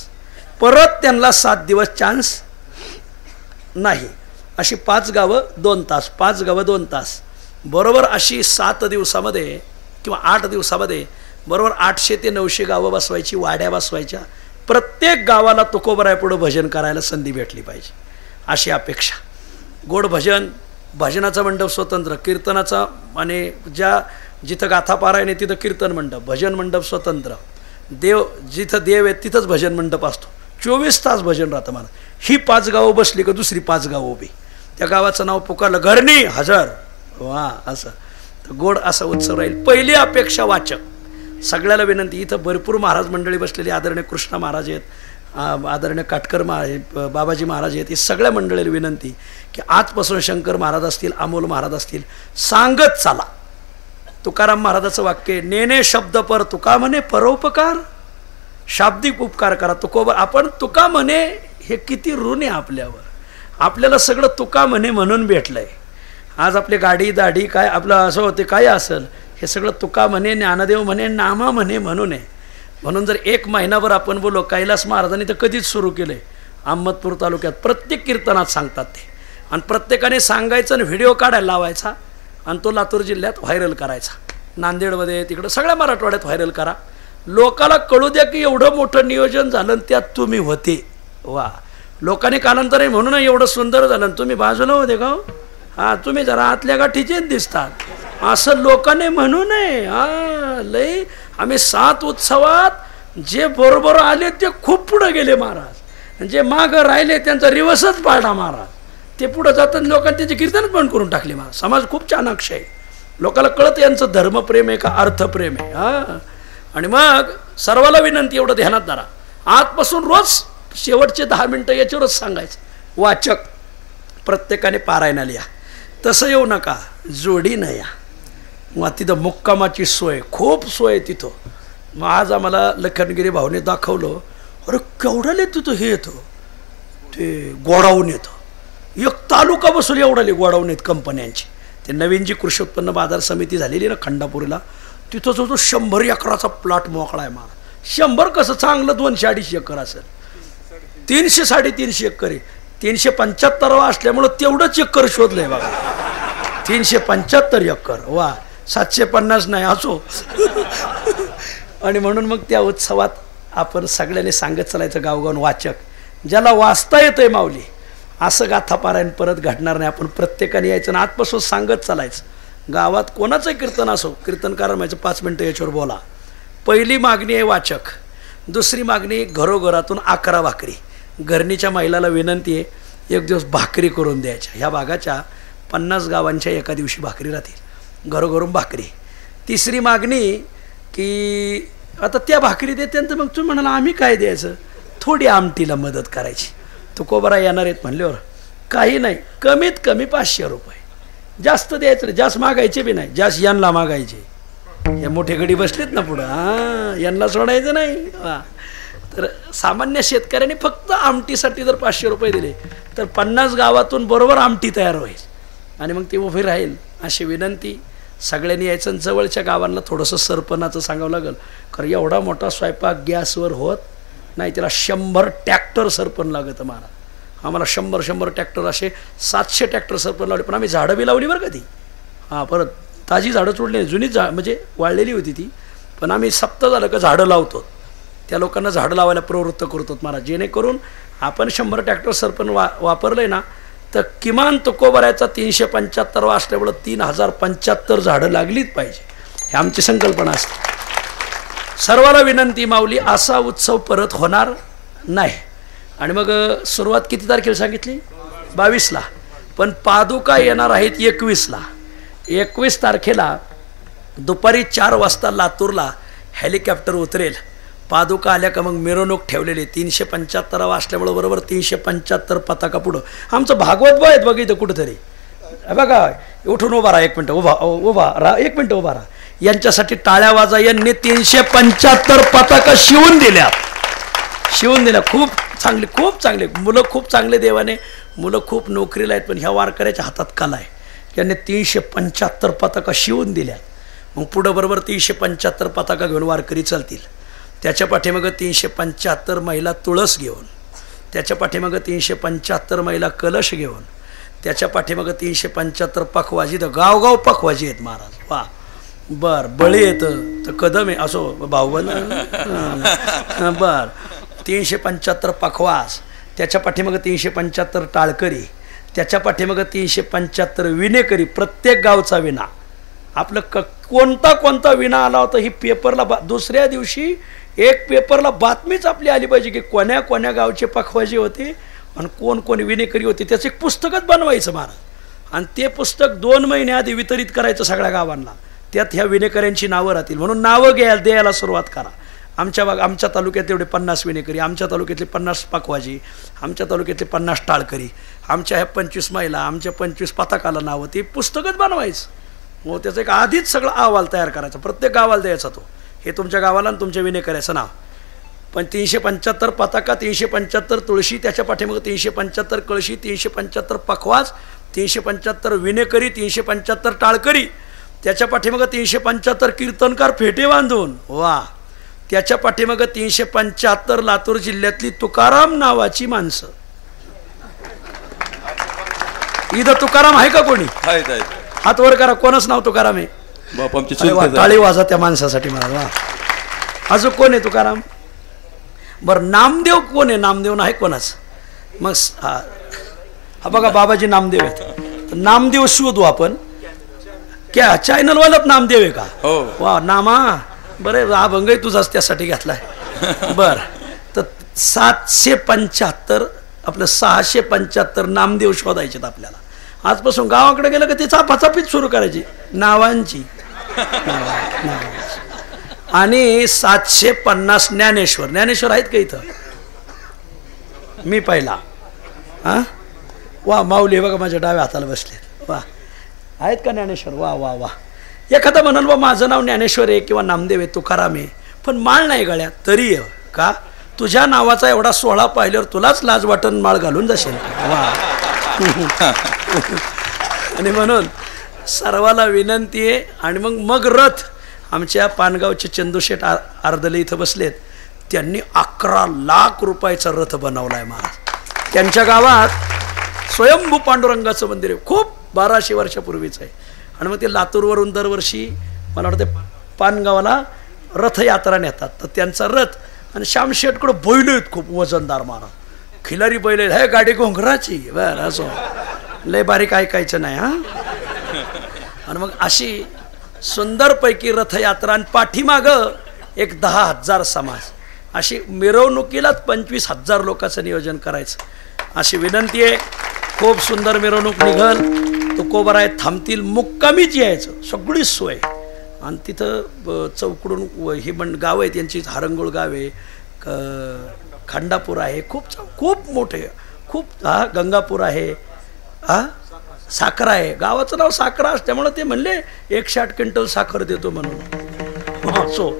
परत त्यांना 7 दिवस चान्स नाही. अशी 5 गावं 2 तास, 5 गावं 2 तास, बरोबर अशी 7 दिवसामध्ये किंवा 8 दिवसामध्ये बरोबर 800 ते 900 गावं बसवायची, वाड्या बसवायच्या. प्रत्येक गावाला तुकोबरायपुढं भजन करायला संधी भेटली पाहिजे अशी अपेक्षा. गोड भजन, भजनाचा मंडप स्वतंत्र, कीर्तनाचा आणि जिथं गाथा पारायण आहे तिथं कीर्तन मंडप, भजन मंडप स्वतंत्र, जिथं देव आहे तिथंच भजन मंडप असतो. 24 तास भजन राहतं. मला ही 5 गावं बसली का दुसरी 5 गावं उभी, त्या गावाचं नाव पुकारलं घरणी हजर, वा असं तर गोड असा उत्सव राहील. पहिली अपेक्षा वाचक, सगळ्याला विनंती. इथं भरपूर महाराज मंडळी बसलेली, आदरणीय कृष्णा महाराज आहेत, आदरणीय काटकर महाराज, बाबाजी महाराज आहेत, ही सगळ्या मंडळीला विनंती की आजपासून शंकर महाराज असतील, अमोल महाराज असतील, सांगत चाला. तुकाराम महाराजाचं वाक्य, नेने शब्द पर तुका म्हणे परोपकार, शाब्दिक उपकार करा. तुकोबर आपण तुका म्हणे हे किती ऋण आहे आपल्यावर. आपल्याला सगळं तुका म्हणे म्हणून भेटलंय. आज आपली गाडी दाढी काय आपलं असं होते काय असेल, हे सगळं तुका म्हणे, ज्ञानदेव म्हणे, नामा म्हणे म्हणून आहे. म्हणून जर 1 महिनाभर आपण बोलो, कैलास महाराजांनी तर कधीच सुरू केले, अहमदपूर तालुक्यात प्रत्येक कीर्तनात सांगतात ते. आणि प्रत्येकाने सांगायचं आणि व्हिडिओ काढायला लावायचा आणि तो लातूर जिल्ह्यात व्हायरल करायचा, नांदेडमध्ये तिकडं सगळ्या मराठवाड्यात व्हायरल करा. लोकाला कळू द्या की एवढं मोठं नियोजन झालं त्यात तुम्ही होते. वा, लोकांनी कालांतराने म्हणून एवढं सुंदर झालं, तुम्ही बाजूला होते का? हां, तुम्ही जरा आतल्या गाठीचेच दिसतात असं लोकांनी म्हणू नये. हां, लई आम्ही 7 उत्सवात जे बरोबर आले ते खूप पुढे गेले महाराज, जे मागं राहिले त्यांचा रिवर्सच पाडला महाराज. ते पुढे जातात, लोकांनी त्याचे कीर्तनच बंद करून टाकले महाराज. समाज खूप चाणाक्ष आहे, लोकांना कळत यांचं धर्मप्रेम आहे का अर्थप्रेम आहे. हां, आणि मग सर्वाला विनंती, एवढं ध्यानात धरा, आजपासून रोज शेवटचे 10 मिनटं याच्यावरच सांगायचं. वाचक प्रत्येकाने पारायणाला या, तसं येऊ नका, जोडीनं या. मग तिथं मुक्कामाची सोय, खूप सोय तिथं. मग आज आम्हाला लखनगिरी भाऊने दाखवलं, अरे केवढ्याले तिथं हे येतं, ते गोडाऊन येतं, 1 तालुका बसवली एवढाले गोडाऊन आहेत कंपन्यांची. ते नवीन जी कृषी उत्पन्न बाजार समिती झालेली ना खंडापूरला, तिथं जो 100 एकराचा प्लॉट मोकळा आहे मला. 100 कसं, चांगलं 200-250 एकर असेल, 300-350 एकर आहे. 375 असल्यामुळं तेवढंच एकर शोधलंय बघा, 375 एकर. वा, 750 नाही असो. आणि म्हणून मग त्या उत्सवात आपण सगळ्यांनी सांगत चालायचं गावगावून. वाचक ज्याला वाचता येतंय माऊली, असं गाथापारायण परत घडणार नाही. आपण प्रत्येकाने यायचं आणि आजपासून सांगत चालायचं. गावात कोणाचं कीर्तन असो, कीर्तनकार म्हणायचं 5 मिनटं याच्यावर बोला. पहिली मागणी आहे वाचक, दुसरी मागणी घरोघरातून 11 भाकरी. घरणीच्या महिलाला विनंती आहे 1 दिवस भाकरी करून द्यायच्या. ह्या भागाच्या 50 गावांच्या एका दिवशी भाकरी राहतील, घरोघरून भाकरी. तिसरी मागणी की आता त्या भाकरी देते तर मग तुम्ही म्हणाला आम्ही काय द्यायचं, थोडी आमटीला मदत करायची. तुकोबरा येणार आहेत म्हणल्यावर काही नाही, कमीत कमी 500 रुपये, जास्त द्यायचं नाही, जास्त मागायचे बी नाही, जास्त यांना मागायचे. या मोठे गडी बसलेत ना पुढं, हां, यांना सोडायचं नाही. हां, तर सामान्य शेतकऱ्यांनी फक्त आमटीसाठी जर 500 रुपये दिले तर 50 गावातून बरोबर आमटी तयार होईल आणि मग ती उभी राहील. अशी विनंती सगळ्यांनी यायचं. जवळच्या गावांना थोडंसं सरपणाचं सांगावं लागेल, कारण एवढा मोठा स्वयंपाक गॅसवर होत नाही, त्याला 100 ट्रॅक्टर सरपण लागतं. मला आम्हाला 100 ट्रॅक्टर, असे 700 ट्रॅक्टर सरपण लावले. पण आम्ही झाडं बी लावली बरं का ती. हां, परत ताजी झाडं तोडली, जुनी म्हणजे वाळलेली होती ती, पण आम्ही सप्ताह झालं का झाडं लावतो, त्या लोकांना झाडं लावायला प्रवृत्त करतो महाराज. जेणेकरून आपण 100 ट्रॅक्टर सरपण वापरलंय ना, तर किमान तुकोबरायचा 375 असल्यामुळं 3075 झाडं लागलीच पाहिजे, ही आमची संकल्पना असते. सर्वाला विनंती माऊली, असा उत्सव परत होणार नाही. आणि मग सुरुवात किती तारखेला सांगितली? 22ला. पण पादुका येणार आहेत 21ला. 21 तारखेला दुपारी 4 वाजता लातूरला हेलिकॉप्टर उतरेल. पादुका आल्या का मग मिरवणूक ठेवलेली 375 असल्यामुळं बरोबर 375 पताका पुढं. आमचं भागवत आहेत बघ इथं कुठंतरी. बघा उठून उभा राहा, 1 मिनटं उभा राहा, 1 मिनटं उभा राहा. यांच्यासाठी टाळ्या वाजा. यांनी 375 पताका शिवून दिल्या. खूप चांगले मुलं, खूप चांगले देवाने मुलं खूप नोकरीला आहेत. पण ह्या वारकऱ्याच्या हातात कला आहे. त्यांनी 375 पताका शिवून दिल्या. मग पुढं बरोबर 375 पताका घेऊन वारकरी चालतील. त्याच्या पाठीमागं 375 महिला तुळस घेऊन, त्याच्या पाठीमागं 375 महिला कलश घेऊन, त्याच्या पाठीमागं 375 पखवाजी. तर गावगाव पखवाजी आहेत महाराज. वा बर. बळी येतं तर कदम आहे असो बाहुबल. बर 375 पखवास, त्याच्या पाठीमागं 375 टाळकरी, त्याच्या पाठीमागं 375 विणेकरी. प्रत्येक गावचा विणा. आपलं कोणता विणा आला होता ही पेपरला दुसऱ्या दिवशी एक पेपरला बातमीच आपली आली पाहिजे की कोण्या गावचे पखवाजी होते आणि कोण विणेकरी होते. त्याचं एक पुस्तकच बनवायचं महाराज. आणि ते पुस्तक 2 महिने आधी वितरित करायचं सगळ्या गावांना. त्यात ह्या विणेकऱ्यांची नावं राहतील. म्हणून नावं द्यायला सुरुवात करा. आमच्या तालुक्यात एवढे 50 विणेकरी, आमच्या तालुक्यातले 50 पखवाजी, आमच्या तालुक्यातले 50 टाळकरी, आमच्या ह्या 25 महिला, आमच्या 25 पताकाला नावं. ते पुस्तकच बनवायचं. हो त्याचं एक आधीच सगळं अहवाल तयार करायचा. प्रत्येक गावाला द्यायचा तो. हे तुमच्या गावाला आणि तुमच्या विणेकऱ्याचं नाव. पण 375 पताका, 375 तुळशी, त्याच्या पाठीमागं 375 कळशी, 375 पखवाज, 375 विणेकरी, 375 टाळकरी, त्याच्या पाठीमागं 375 कीर्तनकार फेटे बांधून. वा. त्याच्या पाठीमागं 375 लातूर जिल्ह्यातली तुकाराम नावाची माणसं. इथं तुकाराम आहे का कोणी? हात वर करा. कोणच नाव तुकाराम आहे? टाळी वाजा त्या माणसासाठी मला. वा. अजून कोण आहे तुकाराम? बरं नामदेव कोण आहे? नामदेव नाही कोणाच. मग हा बघा बाबाजी नामदेव आहेत. नामदेव शोधू आपण. क्या चॅनलवालाच नामदेव आहे का? वा नामा. बरं हा भंग तुझाच त्यासाठी घेतलाय. बर तर 775 आपलं 675 नामदेव शोधायचे आपल्याला. आजपासून गावाकडे गेलं का ती चापाचापीच सुरू करायची नावांची. आणि 750 ज्ञानेश्वर आहेत का इथं? मी पहिला. हा वा माऊली बघा माझ्या डाव्या हाताला बसले. वा आहेत का ज्ञानेश्वर? वा वा वा. एखादा म्हणाल बा माझं नाव ज्ञानेश्वर आहे किंवा नामदेव आहे, तुकाराम आहे, पण माळ नाही गळ्यात तरी का? तुझ्या नावाचा एवढा सोहळा पाहिल्यावर तुलाच लाज वाटून माळ घालून जाशील. वा. आणि म्हणून सर्वाला विनंती आहे. आणि मग रथ आमच्या पानगावचे चंदूशेठ आर्दले इथं बसलेत. त्यांनी 11 लाख रुपयाचा रथ बनवला आहे महाराज. त्यांच्या गावात स्वयंभू पांडुरंगाचं मंदिर आहे. खूप 1200 वर्षापूर्वीचं आहे. आणि मग ते लातूरवरून दरवर्षी मला वाटतं पानगावाला रथयात्रा नेतात. तर त्यांचा रथ आणि श्यामशेठकडं बैल आहेत खूप वजनदार महाराज. खिलारी बैल आहेत. हे गाडी घोंगराची. बरं असो लय बारीक ऐकायचं नाही. हा. आणि मग अशी सुंदरपैकी रथयात्रा. आणि पाठीमागं एक 10,000 समाज. अशी मिरवणुकीलाच 25,000 लोकांचं नियोजन करायचं. अशी विनंती आहे. खूप सुंदर मिरवणूक निघल. तुकोबराय थांबतील. मुक्कामीच यायचं सगळी सोय. आणि तिथं चौकडून ही गाव आहे त्यांची. हारंगुळ गाव आहे, खंडापूर आहे, खूप मोठे, खूप. हा गंगापूर आहे, हा साखरा आहे. गावाचं नाव साखरा असल्यामुळं ते म्हणले 160 क्विंटल साखर देतो म्हणून. सो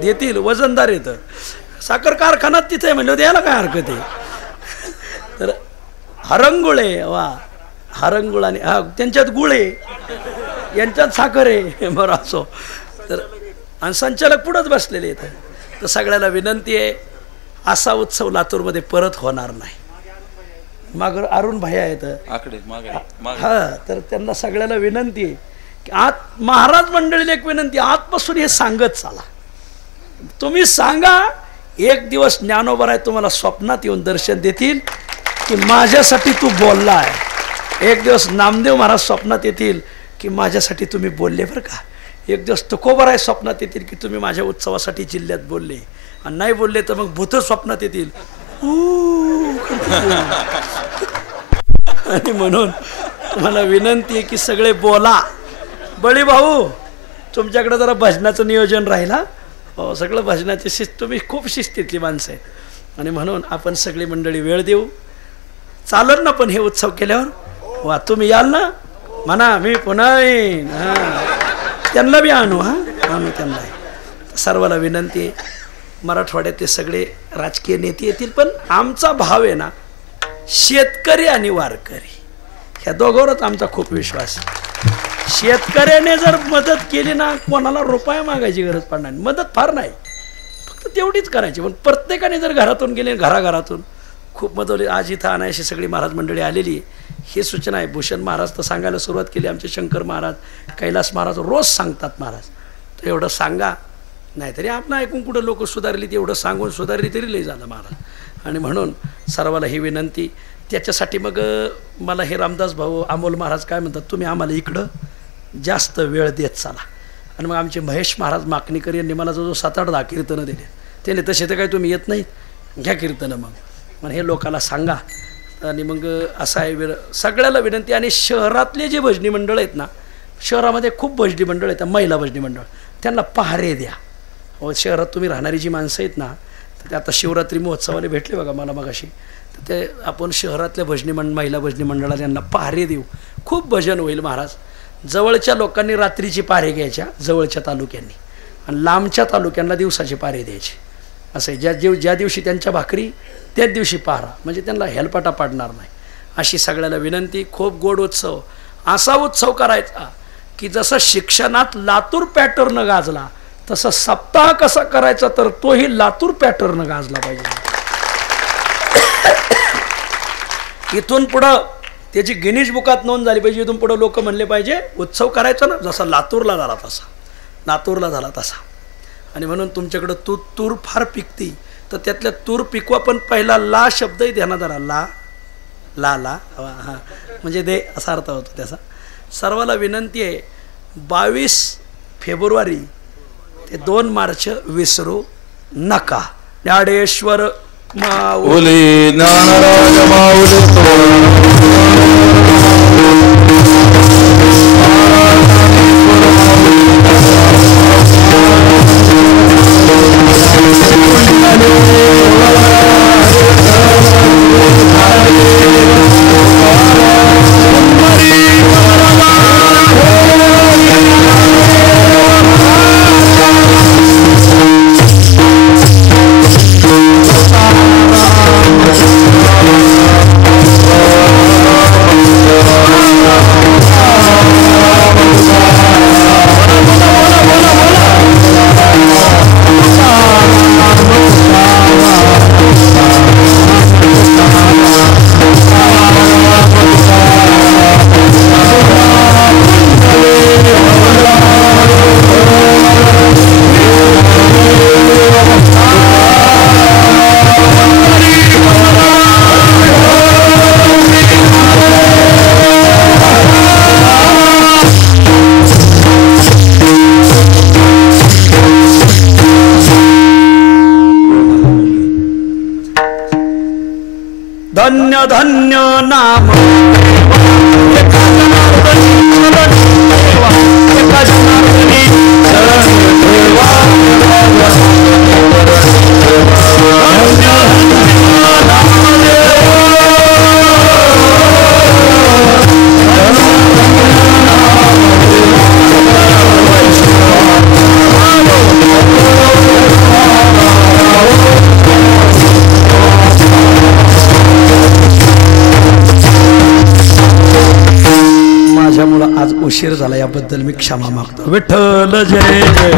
देतील. वजनदार येतं. साखर कारखानात तिथे म्हणलं द्यायला काय हरकत आहे. तर हरंगुळ आहे. वा हरंगुळ. आणि हा त्यांच्यात गुळ आहे, यांच्यात साखर आहे. बरं असो. तर आणि संचालक पुढंच बसलेले आहेत. तर सगळ्याला विनंती आहे असा उत्सव लातूरमध्ये परत होणार नाही. माग अरुण भाई आहेत. हा तर त्यांना सगळ्याला विनंती आहे की महाराज मंडळीला एक विनंती, आजपासून हे सांगत चाला. तुम्ही सांगा एक दिवस ज्ञानोबराय तुम्हाला स्वप्नात येऊन दर्शन देतील की माझ्यासाठी तू बोलला आहे. एक दिवस नामदेव महाराज स्वप्नात येतील की माझ्यासाठी तुम्ही बोलले बरं का. एक दिवस तुकोबराय स्वप्नात येतील की तुम्ही माझ्या उत्सवासाठी जिल्ह्यात बोलले. आणि नाही बोलले तर मग भूत स्वप्नात येतील आणि म्हणून मला विनंती आहे की सगळे बोला. बळी भाऊ तुमच्याकडे जरा भजनाचं नियोजन राहिला. हो, सगळं भजनाची शिस्त, तुम्ही खूप शिस्तीतली माणसं आहे आणि म्हणून आपण सगळी मंडळी वेळ देऊ. चालत ना पण हे उत्सव केल्यावर वा तुम्ही याल ना म्हणा, मी पुन्हा येईन. त्यांना बी आणू. आणू त्यांना. सर्वाला विनंती आहे, मराठवाड्यातले सगळे राजकीय नेते येतील पण आमचा भाव आहे ना शेतकरी आणि वारकरी, ह्या दोघांवरच आमचा खूप विश्वास आहे. शेतकऱ्याने जर मदत केली ना कोणाला रुपया मागायची गरज पडणार नाही. मदत फार नाही, फक्त तेवढीच करायची. पण प्रत्येकाने जर घरातून गेले, घराघरातून खूप मदत होली. आज इथं आणायची सगळी महाराज मंडळी आलेली आहे. ही सूचना आहे. भूषण महाराज तर सांगायला सुरुवात केली, आमचे शंकर महाराज, कैलास महाराज रोज सांगतात महाराज तर एवढं सांगा. नाहीतरी आपण ऐकून कुठं लोक सुधारली, एवढं सांगून सुधारली तरी लई झालं महाराज. आणि म्हणून सर्वाला ही विनंती. त्याच्यासाठी मग मला हे रामदास भाऊ अमोल महाराज काय म्हणतात, तुम्ही आम्हाला इकडं जास्त वेळ देत चाला. आणि मग आमचे महेश महाराज माकणीकर यांनी मला जो 7-8-10 कीर्तनं दिले. त्याने तसे तर काही तुम्ही येत नाहीत, घ्या कीर्तनं मग हे लोकांना सांगा. आणि मग असं आहे सगळ्याला विनंती. आणि शहरातले जे भजनी मंडळ आहेत ना, शहरामध्ये खूप भजनी मंडळ आहेत, महिला भजनी मंडळ, त्यांना पहारे द्या. शहरात तुम्ही राहणारी जी माणसं आहेत ना, तर ते आता शिवरात्री महोत्सवाने भेटले बघा मला मगाशी, तर ते आपण शहरातल्या महिला भजनी मंडळाला यांना पहारे देऊ. खूप भजन होईल महाराज. जवळच्या लोकांनी रात्रीची पारे घ्यायच्या जवळच्या तालुक्यांनी, आणि लांबच्या तालुक्यांना दिवसाचे पारे द्यायचे. असं आहे, ज्या दिवशी त्यांच्या भाकरी त्याच दिवशी पारा, म्हणजे त्यांना हेलपाटा पाडणार नाही. अशी सगळ्याला विनंती. खूप गोड उत्सव. असा उत्सव करायचा की जसं शिक्षणात लातूर पॅटर्न गाजला तसं सप्ताह कसा करायचा तर तोही लातूर पॅटर्न गाजला पाहिजे. इथून पुढं त्याची गिनीज बुकात नोंद झाली पाहिजे. इथून पुढं लोक म्हणले पाहिजे उत्सव करायचा ना जसा लातूरला झाला तसा, लातूरला झाला तसा. आणि म्हणून तुमच्याकडं तूर फार पिकती, तर त्यातल्या तूर पिकवा पण पहिला ला शब्दही ध्यानात धरा. ला ला हां म्हणजे दे असा अर्थ होतो त्याचा. सर्वाला विनंती आहे, 22 फेब्रुवारी ते 2 मार्च विसरू नका. ज्ञानेश्वर माऊली ज्ञानराज माऊली धन्य धन्य नाम उशीर झाला याबद्दल मी क्षमा मागतो. विठ्ठल जय जय.